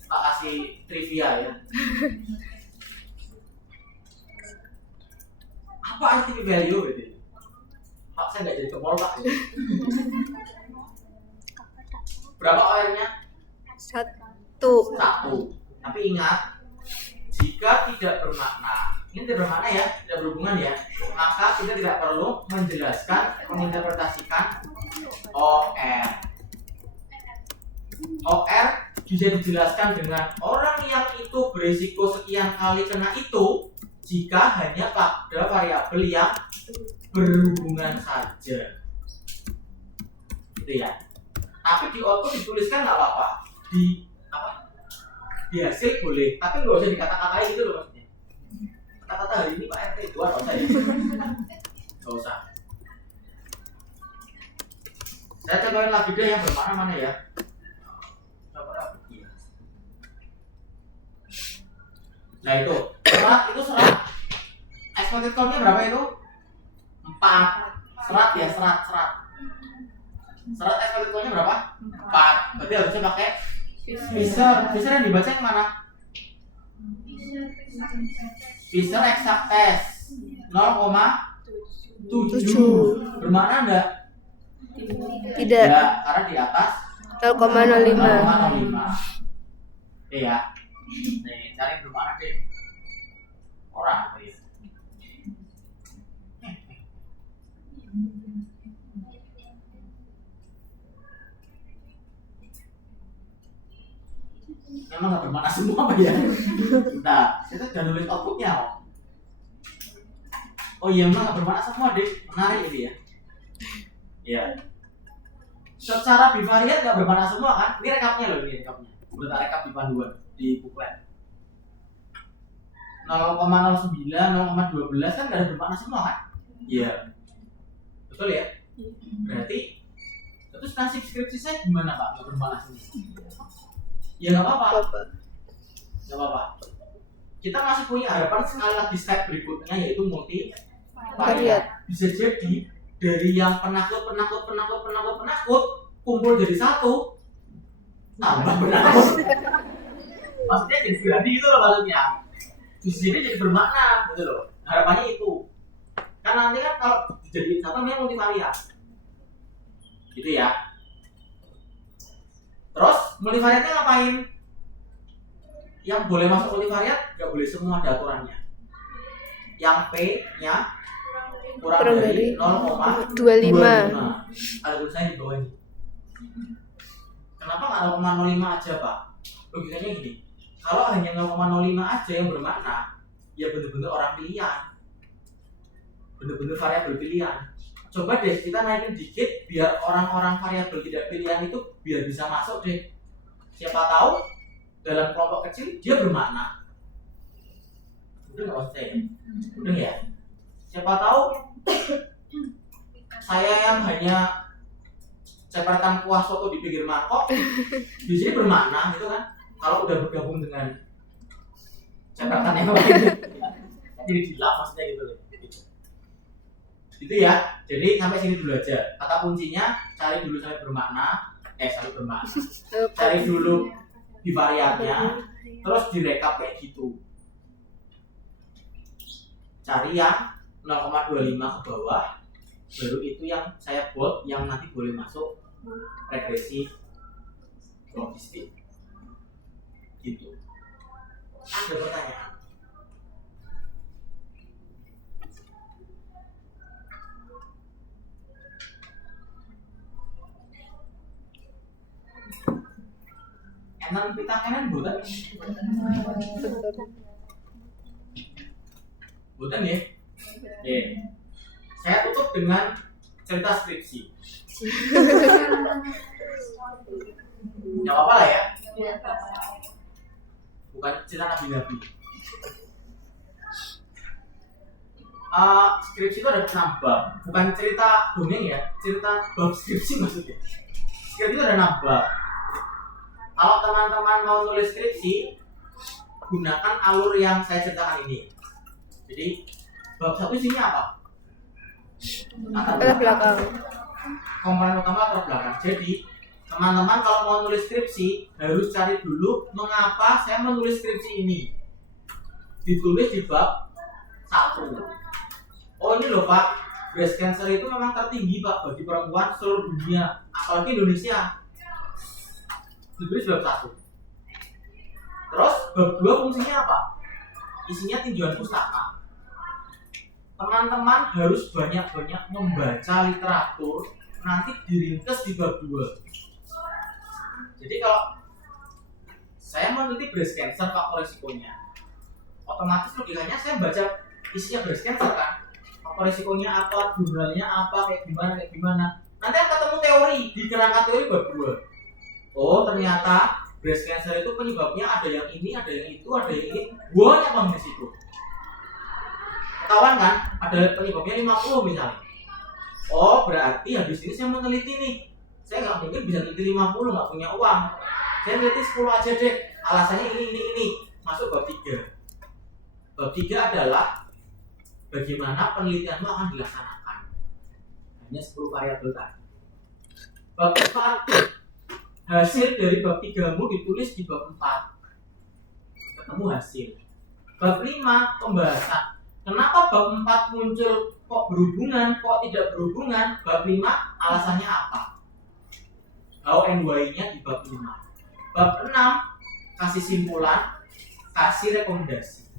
tak kasih trivia ya. Apa arti value gitu? Pak, saya nggak jadi ke mall pak. Berapa OR-nya? 1. Tapi ingat, jika tidak bermakna, ini tidak bermakna ya, tidak berhubungan ya, maka kita tidak perlu menjelaskan, menginterpretasikan OR. OR bisa dijelaskan dengan orang yang itu berisiko sekian kali kena itu jika hanya pada variabel yang berhubungan saja. Gitu ya. Tapi di output dituliskan nggak apa-apa. Di hasil boleh, tapi nggak usah dikata-katain gitu loh maksudnya. Kata-kata hari ini Pak RT 2 nggak usah ya. Nggak usah. Saya cobain lagi deh yang bermakna mana ya. Nah itu serat. Expected count-nya berapa itu? 4. Serat ya, serat. Serat expected count-nya berapa? 4. Berarti harusnya pakai Fisher yang dibaca yang mana? Fisher exact test 0,7. Bermakna enggak? Tidak. Ya, karena di atas 0,05. Iya. Nih, cari bermakna deh. Orang apa ya? Memang nggak bermakna semua apa ya? Nah, kita udah nulis outputnya. Oh iya, memang nggak bermakna semua deh. Menarik ini ya. Iya. Secara bivariat nggak bermakna semua kan? Ini rekapnya loh, ini rekapnya. Udah rekap di panduan di buklet. 0,09, 0,12 kan nggak ada bermakna semua kan? Iya. Betul ya? Berarti terus nasib skripsi saya gimana Pak? Nggak bermakna semua? Ya nggak apa-apa. Nggak apa-apa. Kita masih punya harapan sekali lagi step berikutnya yaitu multi variat. Bisa jadi dari yang penakut kumpul jadi satu tambah penakut. Maksudnya jadi berani gitu loh maksudnya. Di sini jadi bermakna gitu loh. Harapannya itu. Kan nanti kan kalau jadi satu namanya multivariat. Gitu ya. Terus multivariatnya ngapain? Yang boleh masuk multivariat nggak boleh semua ada aturannya. Yang P-nya kurang dari 0,25. Ada tulisannya di bawah ini. Kenapa nggak 0,05 aja Pak? Logikanya gini. Kalau hanya 0,05 aja yang bermakna, ya benar-benar orang pilihan, benar-benar variabel pilihan. Coba deh kita naikin dikit biar orang-orang variabel tidak pilihan itu biar bisa masuk deh. Siapa tahu dalam kelompok kecil dia bermakna. Udah nggak maksud saya? Udah ya. Siapa tahu saya yang hanya ceperkan kuah soto di pinggir mangkok di sini bermakna gitu kan? Kalau udah bergabung dengan ceperkan yang lain, jadi dilap maksudnya gitu loh. Itu ya. Jadi sampai sini dulu aja. Kata kuncinya cari dulu sampai bermakna, sampai bermakna. Cari dulu di variabnya, terus direkap kayak gitu. Cari yang 0,25 ke bawah, baru itu yang saya bold yang nanti boleh masuk regresi logistik. Gitu. Ada pertanyaan? Enak kita kanan bukan? Bukan ya? Oke. Saya tutup dengan cerita skripsi. Nggak apa-apa lah ya. Bukan cerita nabi-nabi. Skripsi itu ada 6 bab, bukan cerita dongeng ya, cerita bab skripsi maksudnya. Skripsi itu ada 6 bab. Kalau teman-teman mau nulis skripsi, gunakan alur yang saya ceritakan ini. Jadi bab 1 isinya apa? Latar belakang. Komponen utama latar belakang. Jadi teman-teman kalau mau nulis skripsi harus cari dulu mengapa saya menulis skripsi ini. Ditulis di bab 1. Oh ini loh Pak, breast cancer itu memang tertinggi Pak bagi perempuan seluruh dunia, apalagi Indonesia. Ditulis bab 1. Terus bab 2 fungsinya apa? Isinya tinjauan pustaka. Teman-teman harus banyak-banyak membaca literatur, nanti diringkas di bab 2. Jadi kalau saya meneliti breast cancer faktor risikonya, otomatis logikanya saya baca isinya breast cancer kan, faktor risikonya apa, jurnalnya apa, kayak gimana. Nanti akan ketemu teori di kerangka teori bab 2. Oh ternyata breast cancer itu penyebabnya ada yang ini, ada yang itu, ada yang ini, banyak banget di situ. Ketahuan kan, ada penyebabnya 50 misalnya. Oh berarti habis ini saya mau teliti nih. Saya nggak mungkin bisa teliti 50, nggak punya uang. Saya teliti 10 aja deh. Alasannya ini. Masuk bab 3. Bab 3 adalah bagaimana penelitianmu akan dilaksanakan. Hanya 10 variabel tadi. Bab 4, hasil dari bab 3mu ditulis di bab 4. Ketemu hasil. Bab 5, pembahasan. Kenapa bab 4 muncul kok berhubungan, kok tidak berhubungan? Bab 5 alasannya apa? How and why-nya di bab 5. Bab 6 kasih simpulan, kasih rekomendasi.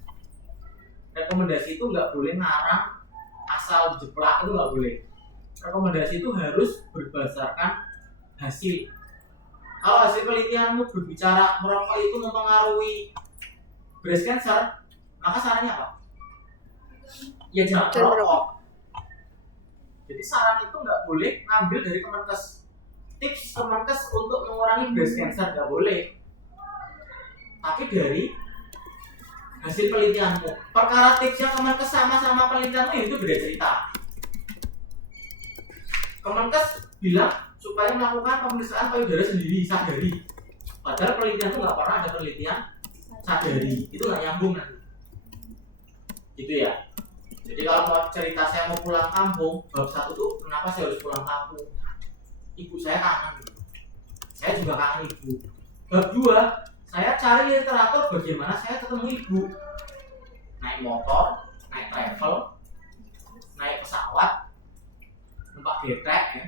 Rekomendasi itu nggak boleh ngarang asal jeplak, itu nggak boleh. Rekomendasi itu harus berdasarkan hasil. Kalau hasil penelitianmu berbicara merokok itu mempengaruhi breast cancer, maka sarannya apa? Ya jangan merokok. Jadi saran itu nggak boleh ngambil dari Kemenkes. Tips Kemenkes untuk mengurangi breast cancer nggak boleh. Tapi dari hasil penelitianmu. Perkara tipsnya Kemenkes sama penelitianmu itu beda cerita. Kemenkes bilang supaya melakukan pemeriksaan payudara sendiri sadari. Padahal penelitianmu nggak pernah ada penelitian sadari. Itu nggak nyambung nanti. Gitu ya. Jadi kalau mau cerita saya mau pulang kampung, bab 1 tuh kenapa saya harus pulang kampung? Ibu saya kangen. Saya juga kangen ibu. Bab 2, saya cari literatur bagaimana saya ketemu ibu. Naik motor, naik travel, naik pesawat, numpak getrek ya.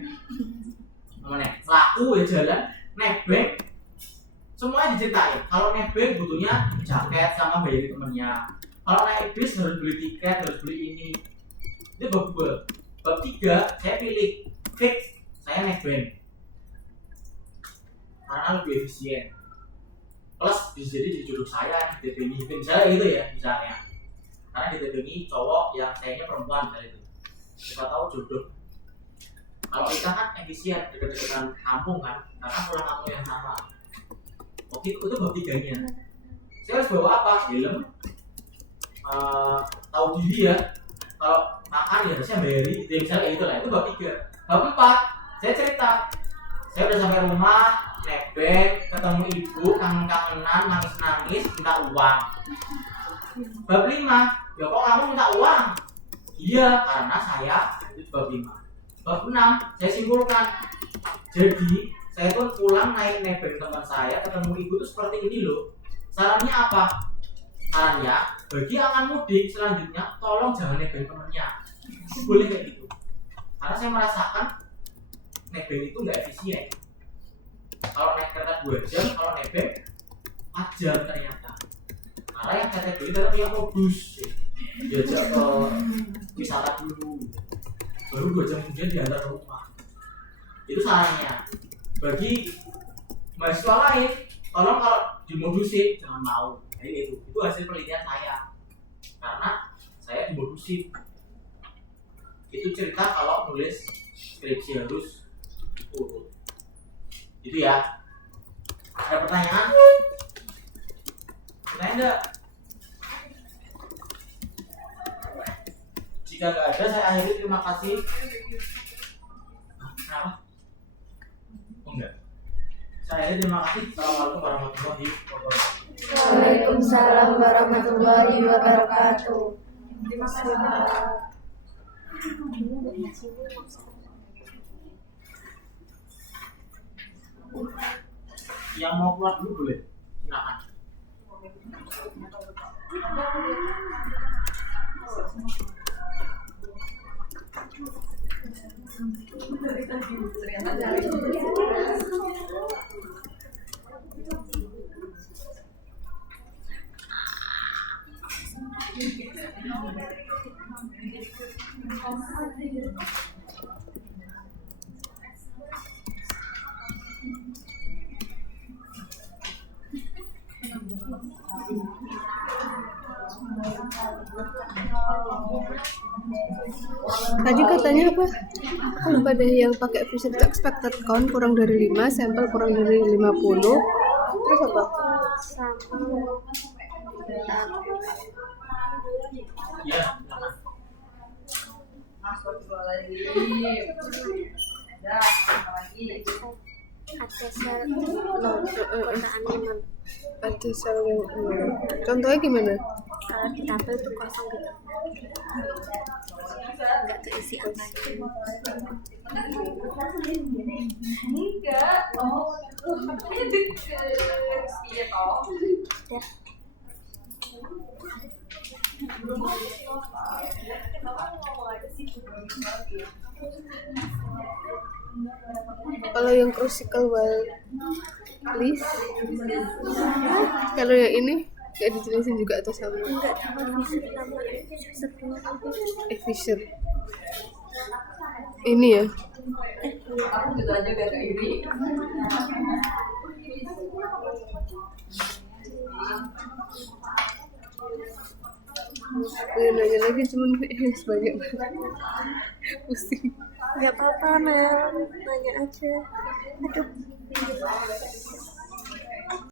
Namanya laku ya jalan, nebeng. Semuanya diceritain. Kalau nebeng butuhnya jaket sama bayar temennya. Kalau naik bis harus beli tiket, harus beli ini. Itu bab 2. Bab 3 saya pilih fix, saya naik band karena lebih efisien. plus bisa jadi jodoh saya ditebengi misalnya gitu ya, misalnya karena ditebengi cowok yang sayangnya perempuan misalnya itu, siapa tahu jodoh. Kalau kita kan efisien dekat-dekatan kampung kan, karena pulang kampung yang sama. Oke, itu bab 3-nya. Saya harus bawa apa? Helm, tahu diri ya. Kalau makan ya harusnya bayari, gitu ya, misalnya kayak gitu lah. Itu bab 3. Bab 4, saya cerita. Saya udah sampai rumah, nebeng, ketemu ibu, kangen-kangenan, nangis-nangis, minta uang. Bab 5, ya kok kamu minta uang? Iya, karena saya, itu bab 5. Bab 6, saya simpulkan. Jadi, saya tuh pulang naik nebeng teman saya, ketemu ibu tuh seperti ini loh. Sarannya apa? Sarannya, bagi yang akan mudik selanjutnya, tolong jangan nebeng temennya. Boleh kayak gitu. Karena saya merasakan nebeng itu nggak efisien. Kalau naik kereta 2 jam, kalau nebeng 4 jam ternyata. Karena yang saya nebeng itu punya modus, diajak ke wisata dulu, baru 2 jam kemudian diantar ke rumah. Itu sarannya. Bagi mahasiswa lain, tolong kalau dimodusin jangan mau. Jadi itu hasil penelitian saya. Karena saya dimodusin. Itu cerita kalau nulis skripsi harus urut. Itu ya. Ada pertanyaan? Pertanyaan enggak? Jika nggak ada, saya akhiri. Terima kasih. Kenapa? Oh enggak. Saya akhiri. Terima kasih. Assalamualaikum warahmatullahi wabarakatuh. Waalaikumsalam warahmatullahi wabarakatuh. Terima kasih. Yang mau keluar dulu boleh? Silakan. Tadi katanya apa? Aku lupa deh, yang pakai vision itu expected count kurang dari 5, sampel kurang dari 50. Terus apa? Iya, silakan. Ada sel perkotaan iman. Ada sel yang contohnya gimana? Kalau di tabel itu kosong gitu, nggak terisi apa. Enggak. Oh. Iya toh. Kalau yang critical list, kalau yang ini kayak dijelasin juga atau sama? Enggak, cuma bisa nama itu sebelum Efficient. Ini ya. Aku gitu aja gak kayak gini. Nanya lagi cuman banyak banget. Pusing. nggak apa-apa Mel, nanya aja. Aduh.